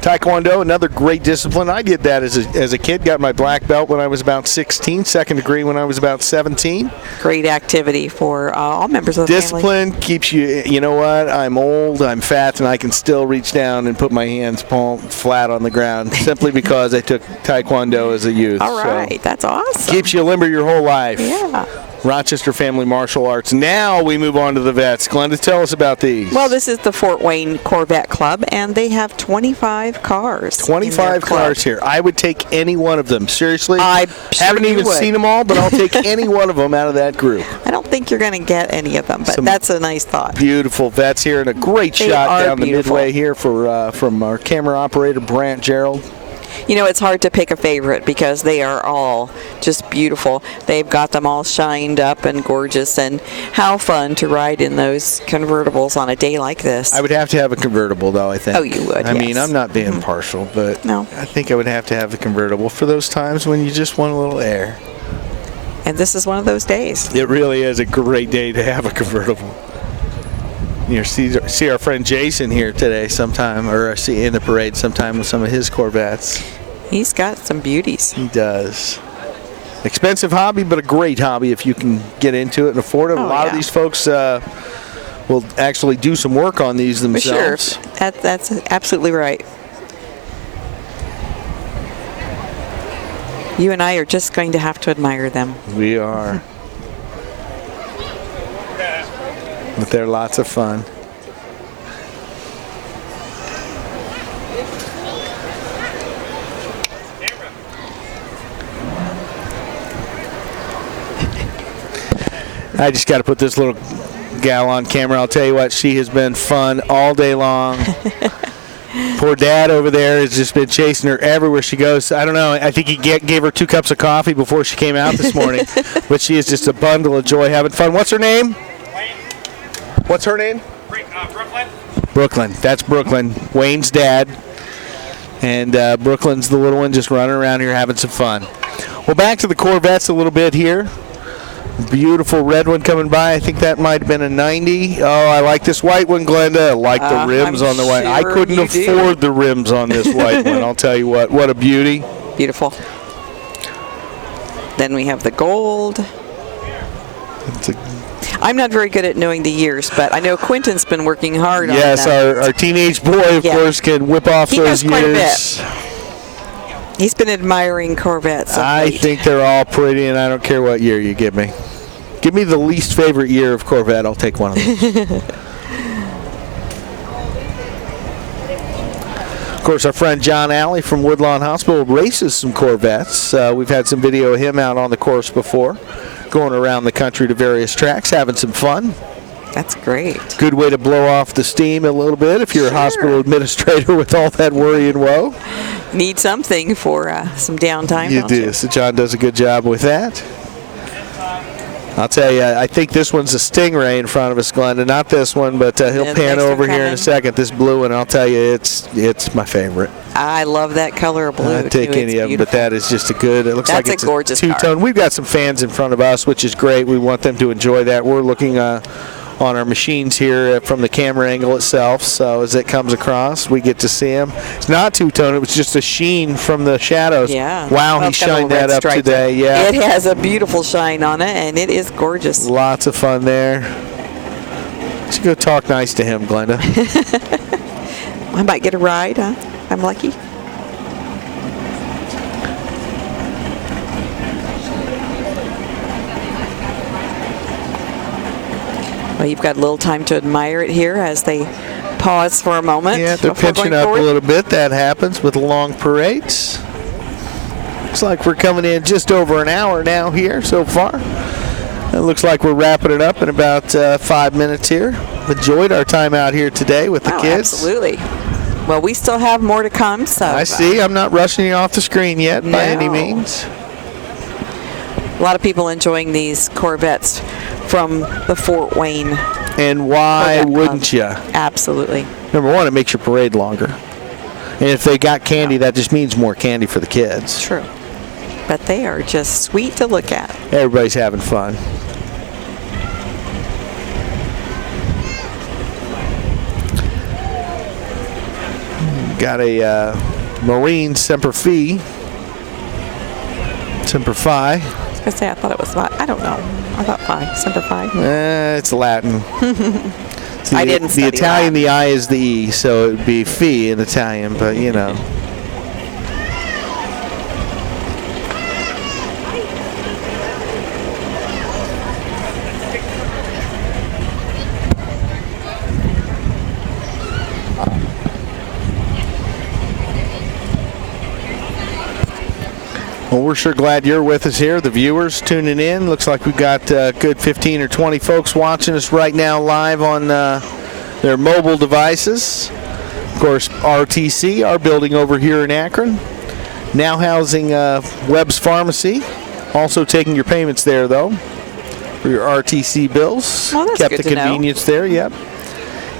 Taekwondo, another great discipline. I did that as a kid. Got my black belt when I was about 16, second degree when I was about 17. Great activity for all members of the family. Discipline keeps you, you know what, I'm old, I'm fat, and I can still reach down and put my hands palm flat on the ground simply because I took Taekwondo as a youth. All right. That's awesome. Keeps you limber your whole life. Yeah. Rochester Family Martial Arts. Now we move on to the vets. Glenda, tell us about these. Well, this is the Fort Wayne Corvette Club, and they have 25 cars. in their 25 club. cars here. I would take any one of them. Seriously. I'm sure haven't you even would. seen them all, but I'll take any one of them out of that group. I don't think you're going to get any of them, but Some that's a nice thought. Beautiful vets here, and a great They shot are down beautiful. the midway here for from our camera operator, Brant Gerald. You know, it's hard to pick a favorite because they are all just beautiful. They've got them all shined up and gorgeous, and how fun to ride in those convertibles on a day like this. I would have to have a convertible, though, I think. Oh, you would, I mean, yes. I'm not being partial, but No. I think I would have to have the convertible for those times when you just want a little air. And this is one of those days. It really is a great day to have a convertible. You see our friend Jason here today sometime, or see in the parade sometime with some of his Corvettes. He's got some beauties. He does. Expensive hobby, but a great hobby if you can get into it and afford it. A Oh, lot of yeah. these folks will actually do some work on these For sure. themselves. That's absolutely right. You and I are just going to have to admire them. We are. But they're lots of fun. I just got to put this little gal on camera. I'll tell you what, she has been fun all day long. Poor dad over there has just been chasing her everywhere she goes. I don't know. I think he gave her 2 cups of coffee before she came out this morning. But she is just a bundle of joy, having fun. What's her name? What's her name? Brooklyn. Brooklyn. That's Brooklyn. Wayne's dad. And Brooklyn's the little one just running around here having some fun. Well, back to the Corvettes a little bit here. Beautiful red one coming by. I think that might have been a 90. Oh, I like this white one, Glenda. I like the rims I'm on the white. I sure couldn't you do. afford the rims on this white one. I'll tell you what. What a beauty. Beautiful. Then we have the gold. It's a, I'm not very good at knowing the years, but I know Quentin's been working hard yes, on that. our teenage boy, of Yeah. course, can whip off He those knows quite a years. He's been admiring Corvettes. of I late. think they're all pretty, and I don't care what year you give me. Give me the least favorite year of Corvette. I'll take one of those. course, our friend John Alley from Woodlawn Hospital races some Corvettes. We've had some video of him out on the course before, going around the country to various tracks, having some fun. That's great. Good way to blow off the steam a little bit if you're a hospital administrator with all that worry and woe. Need something for some downtime, You don't do. you? So John does a good job with that. I'll tell you, I think this one's a Stingray in front of us, Glenda. Not this one, but he'll Yeah, pan thanks for over here in coming. a second. This blue one, I'll tell you, it's my favorite. I love that color of blue. I'd take too. any It's of them, but beautiful. that is just a good, it looks That's like it's a gorgeous car. two-tone. We've got some fans in front of us, which is great. We want them to enjoy that. We're looking on our machines here from the camera angle itself, so as it comes across, we get to see them. It's not two-tone, it was just a sheen from the shadows. Yeah. Wow, Well, he it's got a little shined that red up stripe today. there. Yeah. It has a beautiful shine on it, and it is gorgeous. Lots of fun there. Let's go talk nice to him, Glenda. I might get a ride, huh? I'm lucky. Well, you've got a little time to admire it here as they pause for a moment. Yeah, they're before pinching going up forward. a little bit. That happens with long parades. Looks like we're coming in just over an hour now here so far. It looks like we're wrapping it up in about 5 minutes here. Enjoyed our time out here today with the Oh, kids. absolutely. Well, we still have more to come. So I see. I'm not rushing you off the screen yet by any No. means. A lot of people enjoying these Corvettes from the Fort Wayne. And why Corvette wouldn't Club. you? Absolutely. Number one, it makes your parade longer. And if they got candy, that just means more candy for the kids. True. But they are just sweet to look at. Everybody's having fun. Got a Marine Semper Fi. Semper Fi. I was going to say, I thought it was five. I don't know. I thought five. Semper Fi. It's Latin. See, I didn't The study Italian, Latin. the I is the E, so it would be Fi in Italian, but you know. Well, we're sure glad you're with us here. The viewers tuning in. Looks like we've got a good 15 or 20 folks watching us right now live on their mobile devices. Of course, RTC, our building over here in Akron, now housing Webb's Pharmacy. Also taking your payments there, though, for your RTC bills. Well, that's Kept good the to know. convenience there, yep.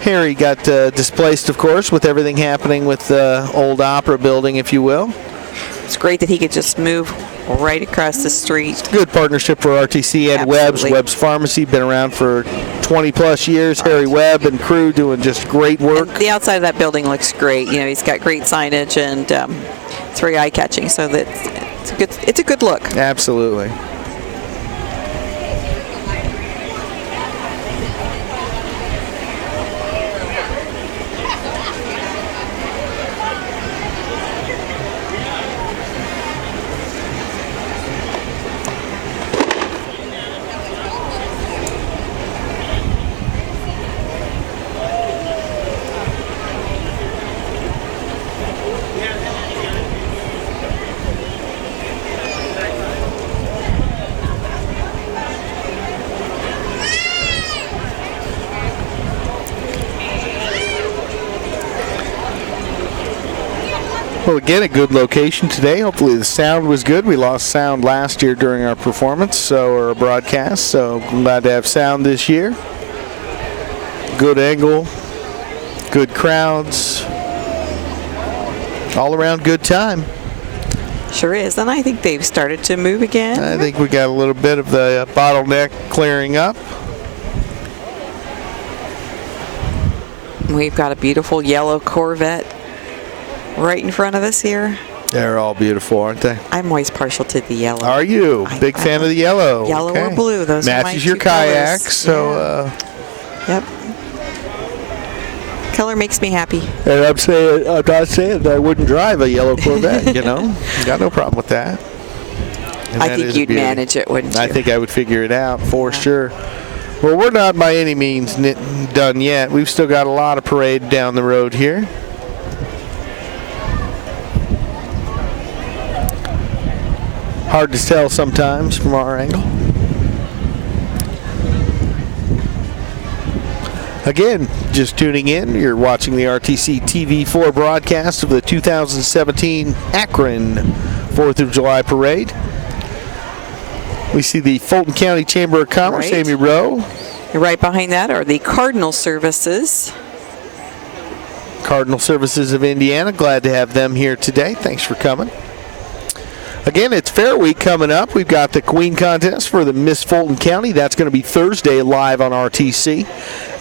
Harry got displaced, of course, with everything happening with the old Opera building, if you will. It's great that he could just move right across the street. Good partnership for RTC and Absolutely. Webb's Pharmacy. Been around for 20 plus years. Harry Webb and crew doing just great work. And the outside of that building looks great. You know, he's got great signage and it's very eye-catching. So that it's a good look. Absolutely. Well, again, a good location today. Hopefully the sound was good. We lost sound last year during our performance or our broadcast, so glad to have sound this year. Good angle, good crowds, all around good time. Sure is. And I think they've started to move again. I think we got a little bit of the bottleneck clearing up. We've got a beautiful yellow Corvette right in front of us here. They're all beautiful, aren't they? I'm always partial to the yellow. Are you? Big I fan of the yellow. Yellow or Okay. blue. Those are my Matches your two colors. kayak, so Yep. Color makes me happy. and I'm not saying that I wouldn't drive a yellow Corvette, you know. Got no problem with that. And I that think is a you'd beauty. manage it, wouldn't you? I think I would figure it out for sure. Well, we're not by any means done yet. We've still got a lot of parade down the road here. Hard to tell sometimes from our angle. Again, just tuning in, you're watching the RTC TV4 broadcast of the 2017 Akron 4th of July Parade. We see the Fulton County Chamber of Commerce, Right. Amy Rowe. And right behind that are the Cardinal Services. Cardinal Services of Indiana, glad to have them here today. Thanks for coming. Again, it's Fair Week coming up. We've got the Queen Contest for the Miss Fulton County. That's going to be Thursday live on RTC.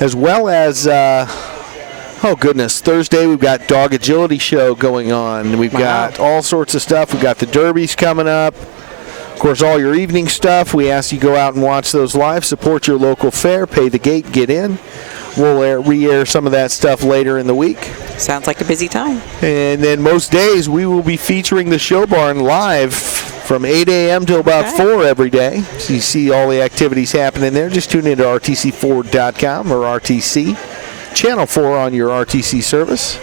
As well as, oh goodness, Thursday we've got Dog Agility Show going on. We've got all sorts of stuff. We've got the derbies coming up. Of course, all your evening stuff. We ask you go out and watch those live. Support your local fair. Pay the gate. Get in. We'll re-air some of that stuff later in the week. Sounds like a busy time. And then most days we will be featuring the Show Barn live from 8 a.m. till about 4 every day. So you see all the activities happening there. Just tune into rtc4.com or RTC. Channel 4 on your RTC service.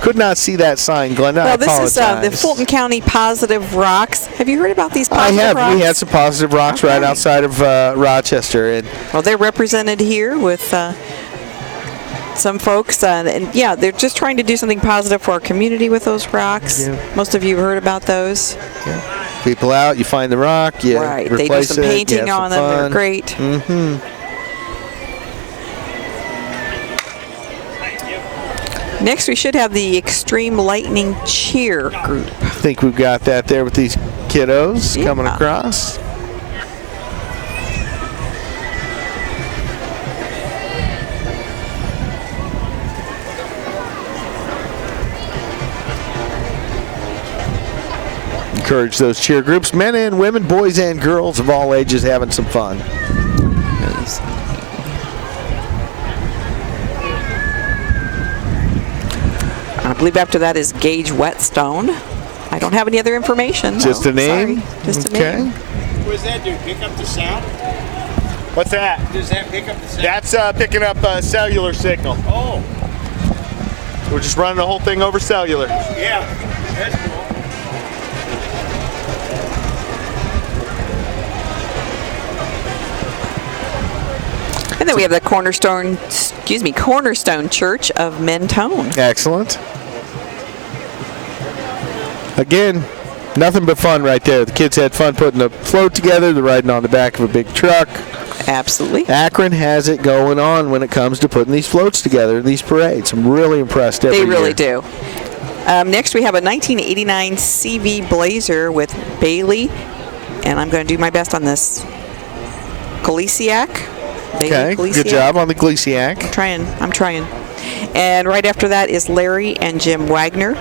Could not see that sign, Glenda. Well, I this is apologize. the Fulton County Positive Rocks. Have you heard about these Positive Rocks? We had some Positive Rocks right outside of Rochester. And well, they're represented here with some folks, and yeah, they're just trying to do something positive for our community with those rocks. Yeah. Most of you have heard about those. people out, you find the rock, you Right, replace they do some it, you painting have on some them. They're fun. great. Mm-hmm. Next, we should have the Extreme Lightning Cheer group. I think we've got that there with these kiddos coming Yeah. across. Encourage those cheer groups, men and women, boys and girls of all ages having some fun. I believe after that is Gage Whetstone. I don't have any other information. Just no. a name? Sorry. Just a Okay. name. What does that do? Pick up the sound? What's that? Does that pick up the sound? That's picking up a cellular signal. Oh, We're just running the whole thing over cellular. yeah. That's cool. And then we have the Cornerstone Church of Mentone. Excellent. Again, nothing but fun right there. The kids had fun putting the float together. They're riding on the back of a big truck. Absolutely. Akron has it going on when it comes to putting these floats together in these parades. I'm really impressed every They year. really do. Next, we have a 1989 CV Blazer with Bailey, and I'm going to do my best on this. Kolesiak. Okay, good job on the Glesiak. I'm trying. And right after that is Larry and Jim Wagner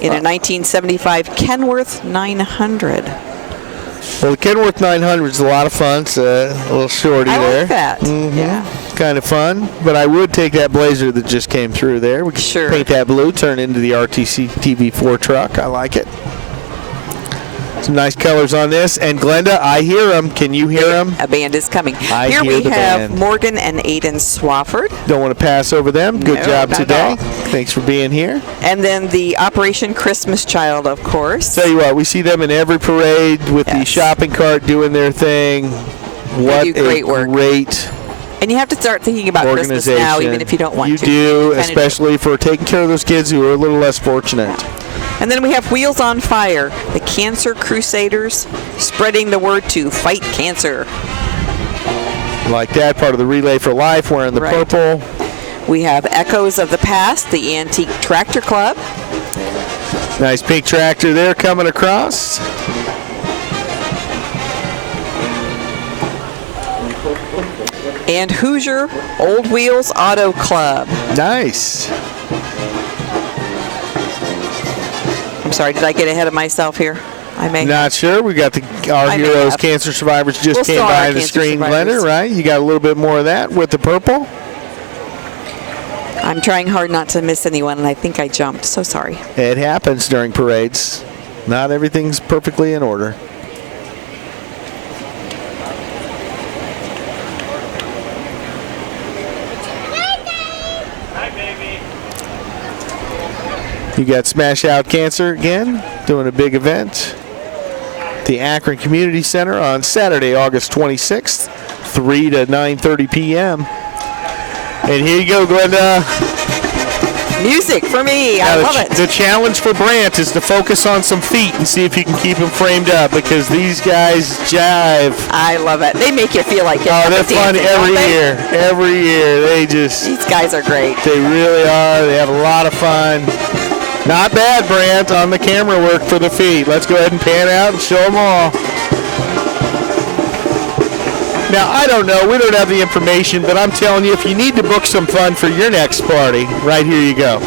in a 1975 Kenworth 900. Well, the Kenworth 900 is a lot of fun. It's a little shorty I there. like that. Mhm. Yeah. Kind of fun, but I would take that Blazer that just came through there. We could Sure. paint that blue, turn it into the RTC TV4 truck. I like it. Some nice colors on this. And Glenda, I hear them. Can you hear them? A band is coming. I Here hear we the have band. Morgan and Aiden Swafford. Don't want to pass over them. Good No, job not at today. all. Thanks for being here. And then the Operation Christmas Child, of course. Tell you what, we see them in every parade with the Yes. shopping cart doing their thing. What do great a work. great And you have to start thinking about Christmas organization. now, even if you don't want you to. do, Kinda especially for taking care of those kids who are a little less fortunate. And then we have Wheels on Fire, the Cancer Crusaders, spreading the word to fight cancer. Like that, part of the Relay for Life, wearing the Right. purple. We have Echoes of the Past, the Antique Tractor Club. Nice pink tractor there coming across. And Hoosier Old Wheels Auto Club. Nice. I'm sorry, did I get ahead of myself here? I may. Not sure. We got our I may heroes, have. cancer survivors, just We'll came still have behind the cancer screen, survivors. Glenda, right? You got a little bit more of that with the purple. I'm trying hard not to miss anyone, and I think I jumped. So sorry. It happens during parades. Not everything's perfectly in order. Hi, baby. You got Smash Out Cancer again, doing a big event. the Akron Community Center on Saturday, August 26th, 3 to 9:30 p.m. And here you go, Glenda. Music for me. I love it. The challenge for Brant is to focus on some feet and see if you can keep them framed up, because these guys jive. I love it. They make you feel like Oh, they're fun every year. Every year. These guys are great. They really are. They have a lot of fun. Not bad, Brant, on the camera work for the feet. Let's go ahead and pan out and show them all. Now, I don't know. We don't have the information, but I'm telling you, if you need to book some fun for your next party, right here you go.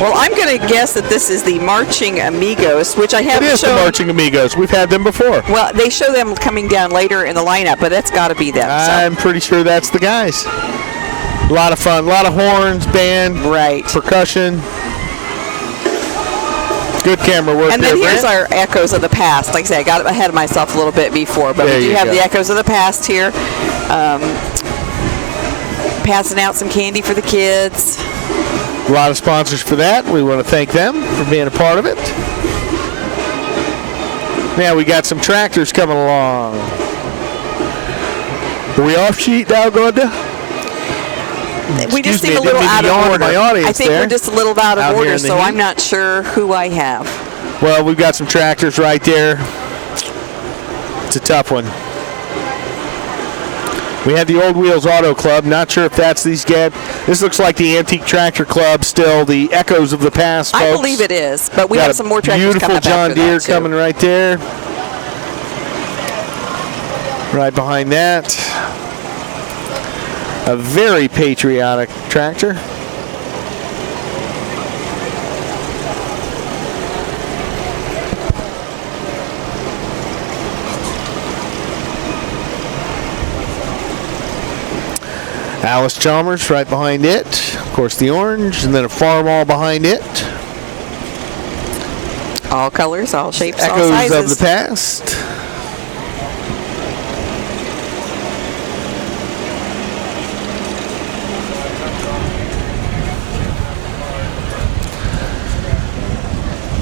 Well, I'm going to guess that this is the Marching Amigos, which I haven't shown. It is the Marching Amigos. We've had them before. Well, they show them coming down later in the lineup, but that's got to be them. I'm pretty sure that's the guys. A lot of fun. A lot of horns, band, right, percussion. Good camera work. And then here's our echoes of the past. Like I said, I got ahead of myself a little bit before, but we do have the echoes of the past here. Passing out some candy for the kids. A lot of sponsors for that. We want to thank them for being a part of it. Now we got some tractors coming along. Are we off sheet now, Glenda? We just seem a little out of order. I think we're just a little out of order, so I'm not sure who I have. Well, we've got some tractors right there. It's a tough one. We had the Old Wheels Auto Club. Not sure if that's these guys. This looks like the Antique Tractor Club still, the echoes of the past, folks. I believe it is, but we have some more tractors coming up. Beautiful John Deere coming right there. Right behind that. A very patriotic tractor. Alice Chalmers right behind it. Of course, the orange, and then a Farmall behind it. All colors, all shapes, Echoes all sizes. of the past.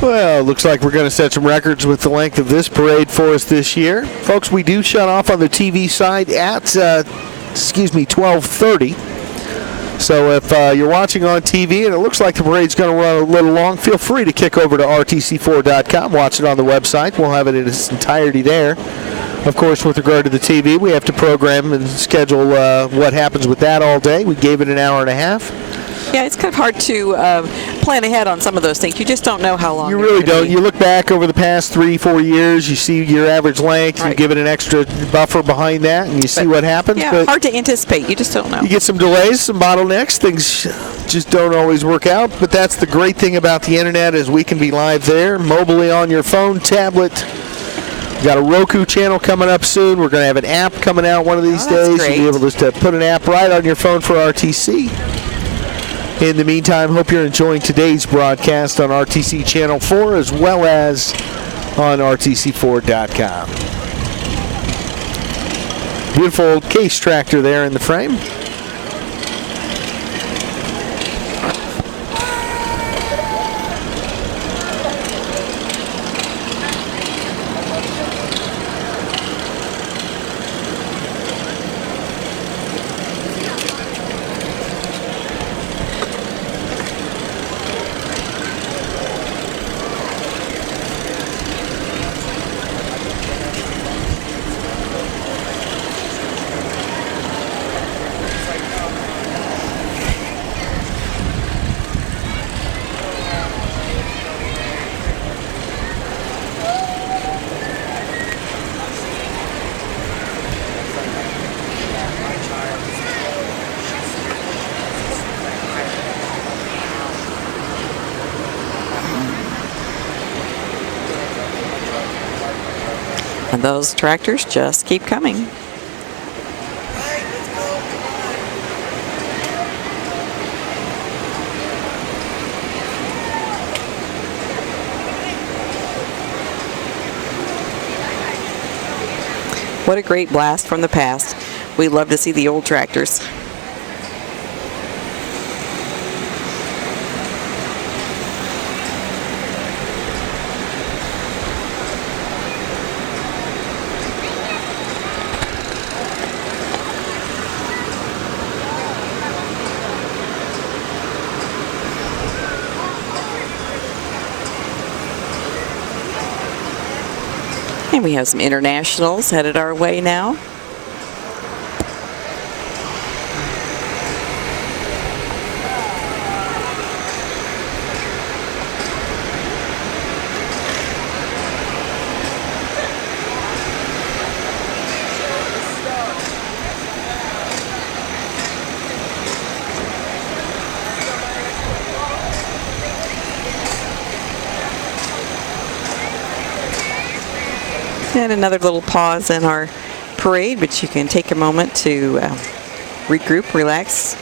Well, looks like we're going to set some records with the length of this parade for us this year. Folks, we do shut off on the TV side at, 12:30. So if you're watching on TV and it looks like the parade's going to run a little long, feel free to kick over to rtc4.com, watch it on the website. We'll have it in its entirety there. Of course, with regard to the TV, we have to program and schedule what happens with that all day. We gave it an hour and a half. Yeah, it's kind of hard to plan ahead on some of those things. You just don't know how long. You really don't. You look back over the past 3-4 years, you see your average length, you give it an extra buffer behind that, and you see what happens. Yeah, but hard to anticipate. You just don't know. You get some delays, some bottlenecks. Things just don't always work out. But that's the great thing about the internet, is we can be live there, mobilely on your phone, tablet. We've got a Roku channel coming up soon. We're going to have an app coming out one of these days. Great. You'll be able to put an app right on your phone for RTC. In the meantime, hope you're enjoying today's broadcast on RTC Channel 4 as well as on RTC4.com. Beautiful case tractor there in the frame. And those tractors just keep coming. What a great blast from the past. We love to see the old tractors. And we have some internationals headed our way now. And another little pause in our parade, but you can take a moment to regroup, relax,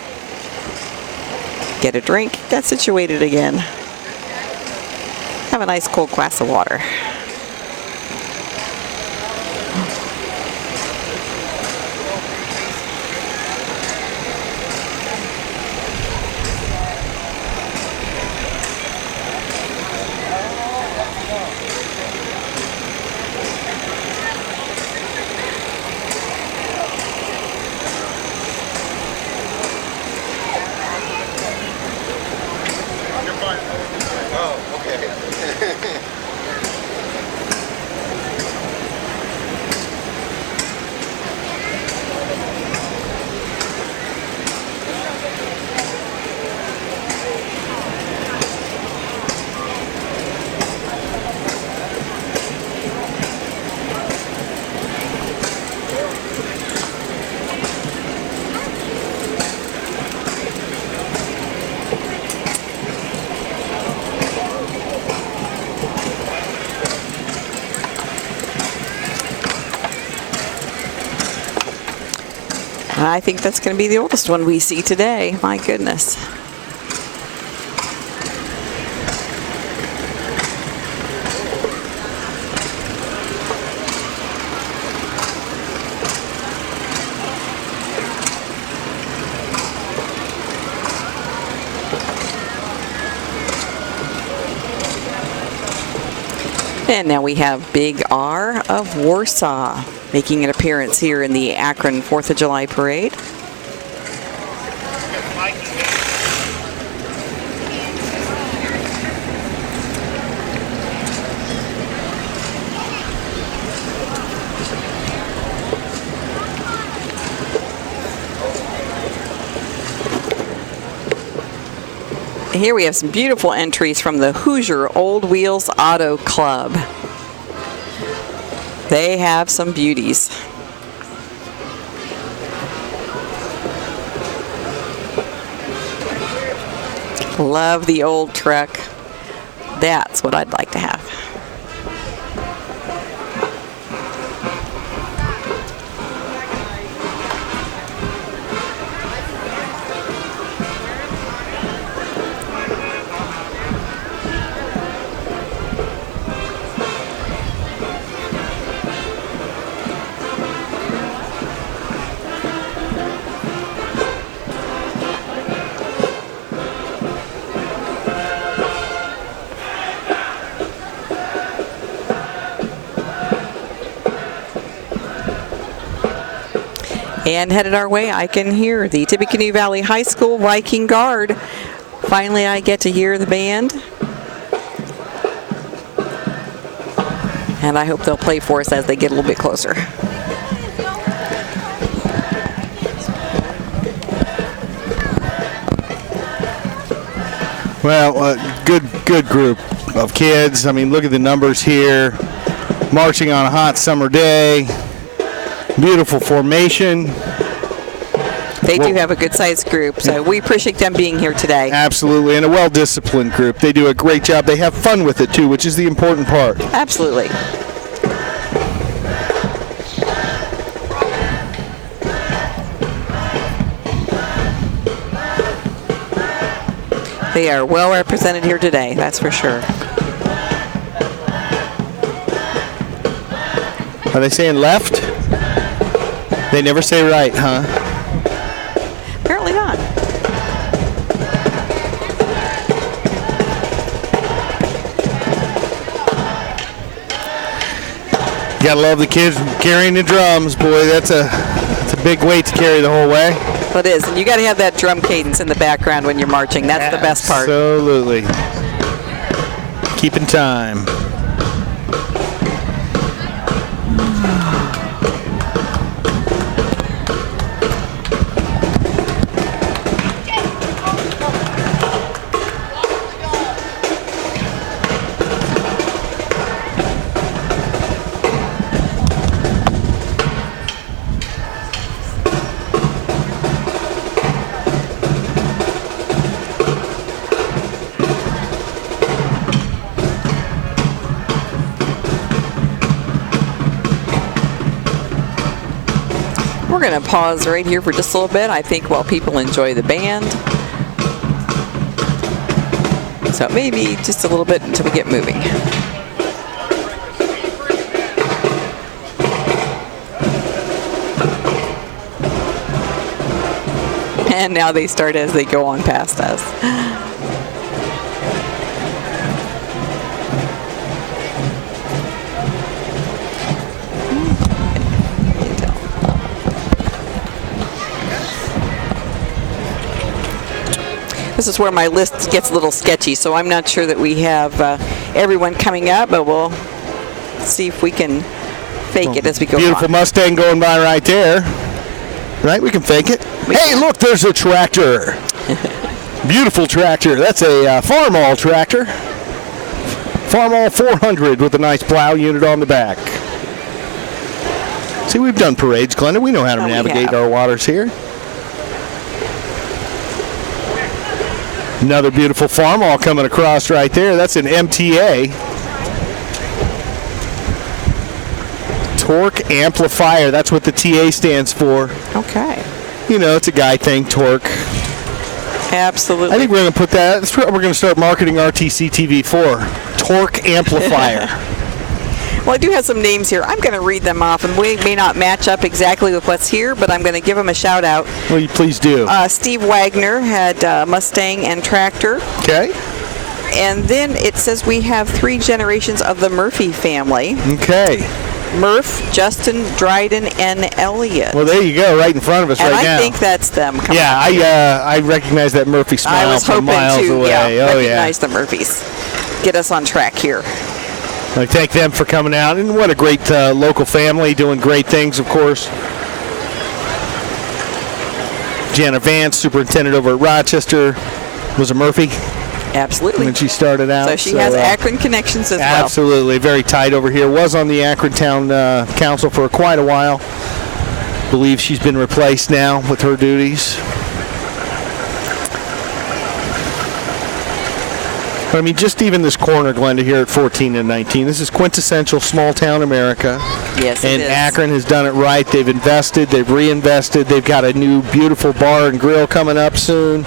get a drink, get situated again. Have a nice cold glass of water. I think that's going to be the oldest one we see today. My goodness. And now we have Big R of Warsaw making an appearance here in the Akron 4th of July parade. Here we have some beautiful entries from the Hoosier Old Wheels Auto Club. They have some beauties. Love the old truck. That's what I'd like to have. And headed our way, I can hear the Tippecanoe Valley High School Viking Guard. Finally, I get to hear the band. And I hope they'll play for us as they get a little bit closer. Well, good group of kids. I mean, look at the numbers here. Marching on a hot summer day. Beautiful formation. They do have a good-sized group, so we appreciate them being here today. Absolutely, and a well-disciplined group. They do a great job. They have fun with it, too, which is the important part. Absolutely. They are well represented here today, that's for sure. Are they saying left? They never say right, huh? Apparently not. You gotta love the kids carrying the drums, boy. That's a big weight to carry the whole way. Well, it is, and you got to have that drum cadence in the background when you're marching. That's the best part. Absolutely. Keeping time. We're going to pause right here for just a little bit, I think, while people enjoy the band. So maybe just a little bit until we get moving. And now they start as they go on past us. This is where my list gets a little sketchy, so I'm not sure that we have everyone coming up, but we'll see if we can fake it as we go Beautiful on. Mustang going by right there. Right, we can fake it. Hey, look, there's a tractor. Beautiful tractor. That's a Farmall tractor. Farmall 400 with a nice plow unit on the back. See, we've done parades, Glenda. We know how to navigate our waters here. Another beautiful Farmall coming across right there. That's an MTA. Torque amplifier. That's what the TA stands for. Okay. You know, it's a guy thing, torque. Absolutely. I think we're going to put that, that's what we're going to start marketing RTC TV for. Torque amplifier. Well, I do have some names here. I'm going to read them off, and we may not match up exactly with what's here, but I'm going to give them a shout out. Well, you please do. Steve Wagner had Mustang and tractor. Okay. And then it says we have 3 generations of the Murphy family. Okay. Murph, Justin, Dryden, and Elliot. Well, there you go, right in front of us and right now. I think that's them coming Yeah, up. I recognize that Murphy smile I was from hoping miles to away. recognize the Murphys. Get us on track here. I thank them for coming out, and what a great local family doing great things, of course. Jana Vance, superintendent over at Rochester, was a Murphy. Absolutely. When she started out. So she has Akron connections as well. Absolutely. Very tight over here. Was on the Akron Town Council for quite a while. Believe she's been replaced now with her duties. But I mean, just even this corner, Glenda, here at 14 and 19, this is quintessential small town America. Yes, and it is. Akron has done it right. They've invested, they've reinvested. They've got a new beautiful bar and grill coming up soon.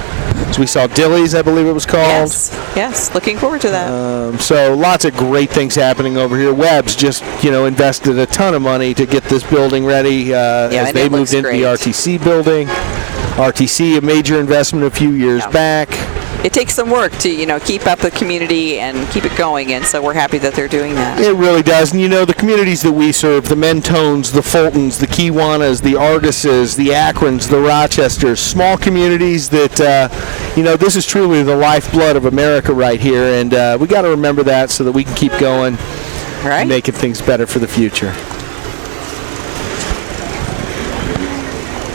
So we saw Dilly's, I believe it was called. Yes, looking forward to that. So lots of great things happening over here. Webb's just, invested a ton of money to get this building ready as they moved into the RTC building. RTC, a major investment a few years back. It takes some work to, keep up the community and keep it going, and so we're happy that they're doing that. It really does. And, the communities that we serve, the Mentones, the Fultons, the Kiwanis, the Arguses, the Akrons, the Rochesters, small communities that, this is truly the lifeblood of America right here, and we got to remember that so that we can keep going and making things better for the future.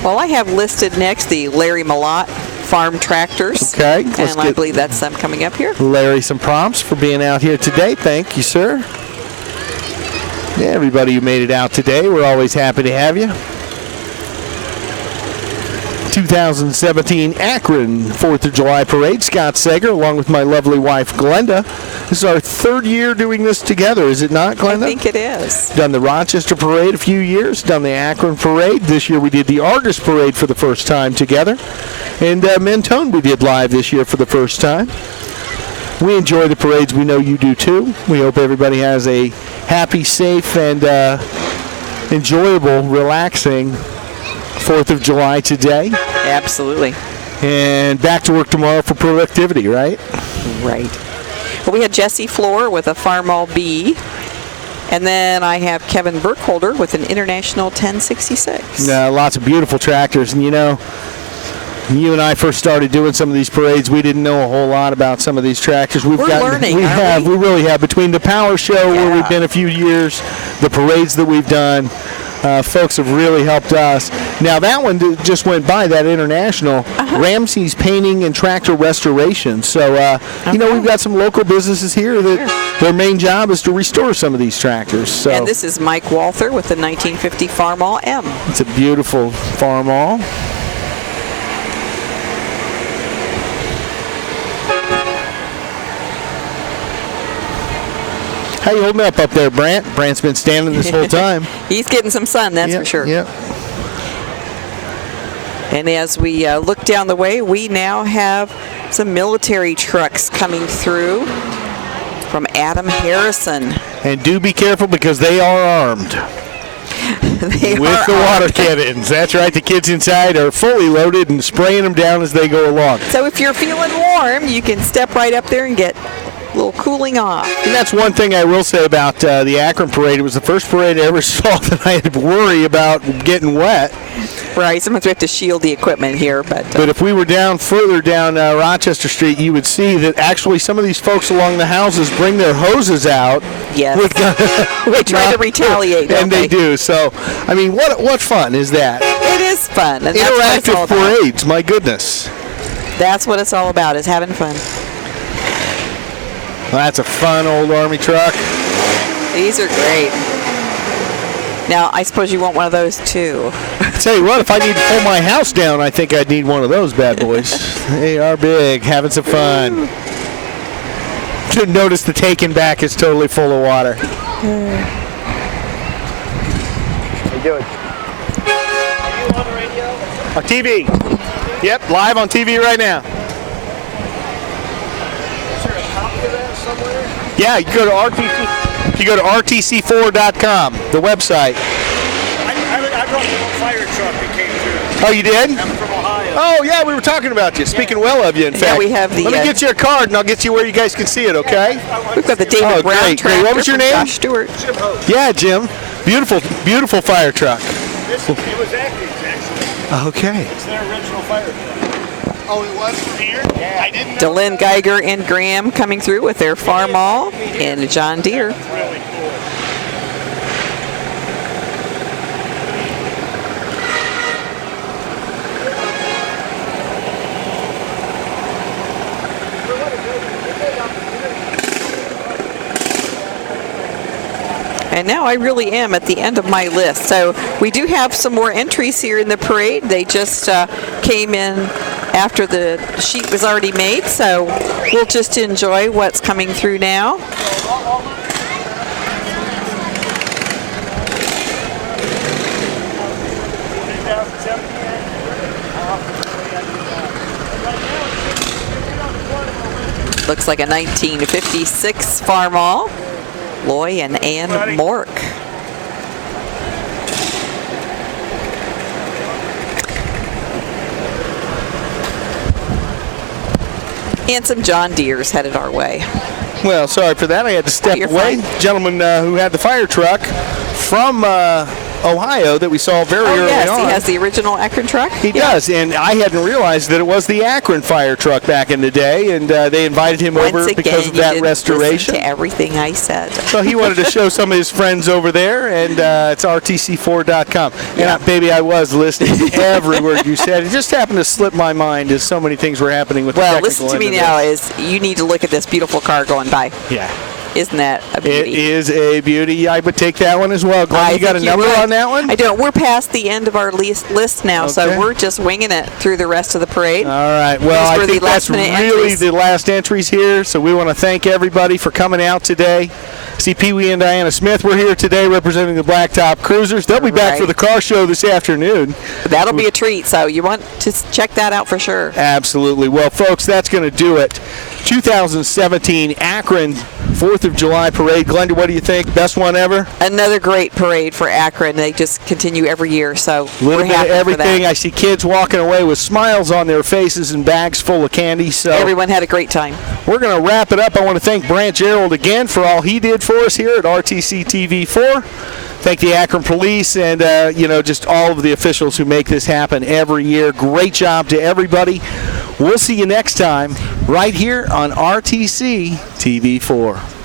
Well, I have listed next the Larry Malott Farm Tractors. Okay. And I believe that's them coming up here. Larry, some prompts for being out here today. Thank you, sir. Yeah, everybody who made it out today, we're always happy to have you. 2017 Akron 4th of July Parade. Scott Sager, along with my lovely wife, Glenda. This is our 3rd year doing this together, is it not, Glenda? I think it is. Done the Rochester Parade a few years, done the Akron Parade. This year we did the Argus Parade for the first time together. And Mentone we did live this year for the first time. We enjoy the parades. We know you do too. We hope everybody has a happy, safe, and enjoyable, relaxing 4th of July today. Absolutely. And back to work tomorrow for productivity, right? Right. Well, we had Jesse Floor with a Farmall B. And then I have Kevin Burkholder with an International 1066. Lots of beautiful tractors. And you and I first started doing some of these parades. We didn't know a whole lot about some of these tractors. We're learning. We really have. Between the Power Show, where we've been a few years, the parades that we've done, folks have really helped us. Now, that one just went by, that International, Ramsey's Painting and Tractor Restoration. So, we've got some local businesses here that their main job is to restore some of these tractors. So. And this is Mike Walther with the 1950 Farmall M. It's a beautiful Farmall. How you holding up there, Brant? Brant's been standing this whole time. He's getting some sun, that's for sure. Yep. And as we look down the way, we now have some military trucks coming through from Adam Harrison. And do be careful because they are armed. With the water cannons. That's right. The kids inside are fully loaded and spraying them down as they go along. So if you're feeling warm, you can step right up there and get a little cooling off. And that's one thing I will say about the Akron parade. It was the first parade I ever saw that I had to worry about getting wet. Right, sometimes we have to shield the equipment here. But if we were further down Rochester Street, you would see that actually some of these folks along the houses bring their hoses out. Yes. They try to retaliate, and they do. So, I mean, what fun is that? It is fun. And interactive parades, my goodness. That's what it's all about, is having fun. Well, that's a fun old Army truck. These are great. Now, I suppose you want one of those too. I tell you what, if I need to pull my house down, I think I'd need one of those bad boys. They are big, having some fun. Notice the taken back is totally full of water. How you doing? Are you on the radio? On TV. Yep, live on TV right now. Is there a copy of that somewhere? Yeah, you go to RTC. You go to rtc4.com, the website. I brought the fire truck that came through. Oh, you did? I'm from Ohio. Oh, yeah, we were talking about you. Speaking well of you, in fact. Yeah, we have the. Let me get you a card, and I'll get you where you guys can see it, okay? We've got the David Brown great. tractor. What was your name? Josh Stewart. Jim Hope. Yeah, Jim. Beautiful, beautiful fire truck. It was Akron's, actually. Okay. It's their original fire truck. Oh, it was from here? Yeah. I didn't know. DeLynn Geiger and Graham coming through with their Farm All and a John Deere. It's really cool. And now I really am at the end of my list. So we do have some more entries here in the parade. They just came in after the sheet was already made. So we'll just enjoy what's coming through now. Looks like a 1956 Farm All. Loy and Ann Mork. And some John Deere's headed our way. Well, sorry for that. I had to step away. Fine. Gentleman who had the fire truck from Ohio that we saw very early yes, on. he has the original Akron truck. He does, and I hadn't realized that it was the Akron fire truck back in the day, and they invited him Once over again, because of you that didn't restoration. listen to everything I said. So he wanted to show some of his friends over there, and it's rtc4.com. And baby, I was listening to every word you said. It just happened to slip my mind as so many things were happening with the technical Listen to me end of now. this. Is you need to look at this beautiful car going by. Yeah. Isn't that a beauty? It is a beauty. I would take that one as well. Glenn, you got a number on that one? I don't. We're past the end of our list now, so we're just winging it through the rest of the parade. All right. Well, I think that's really entries. the last entries here, so we want to thank everybody for coming out today. See, Pee Wee and Diana Smith were here today representing the Blacktop Cruisers. They'll be back for the car show this afternoon. That'll be a treat, so you want to check that out for sure. Absolutely. Well, folks, that's going to do it. 2017 Akron 4th of July Parade. Glenda, what do you think? Best one ever? Another great parade for Akron. They just continue every year, so a little we're bit of happy everything. for that. I see kids walking away with smiles on their faces and bags full of candy. So everyone had a great time. We're going to wrap it up. I want to thank Brant Gerald again for all he did for us here at RTC TV4. Thank the Akron Police and, just all of the officials who make this happen every year. Great job to everybody. We'll see you next time right here on RTC TV4.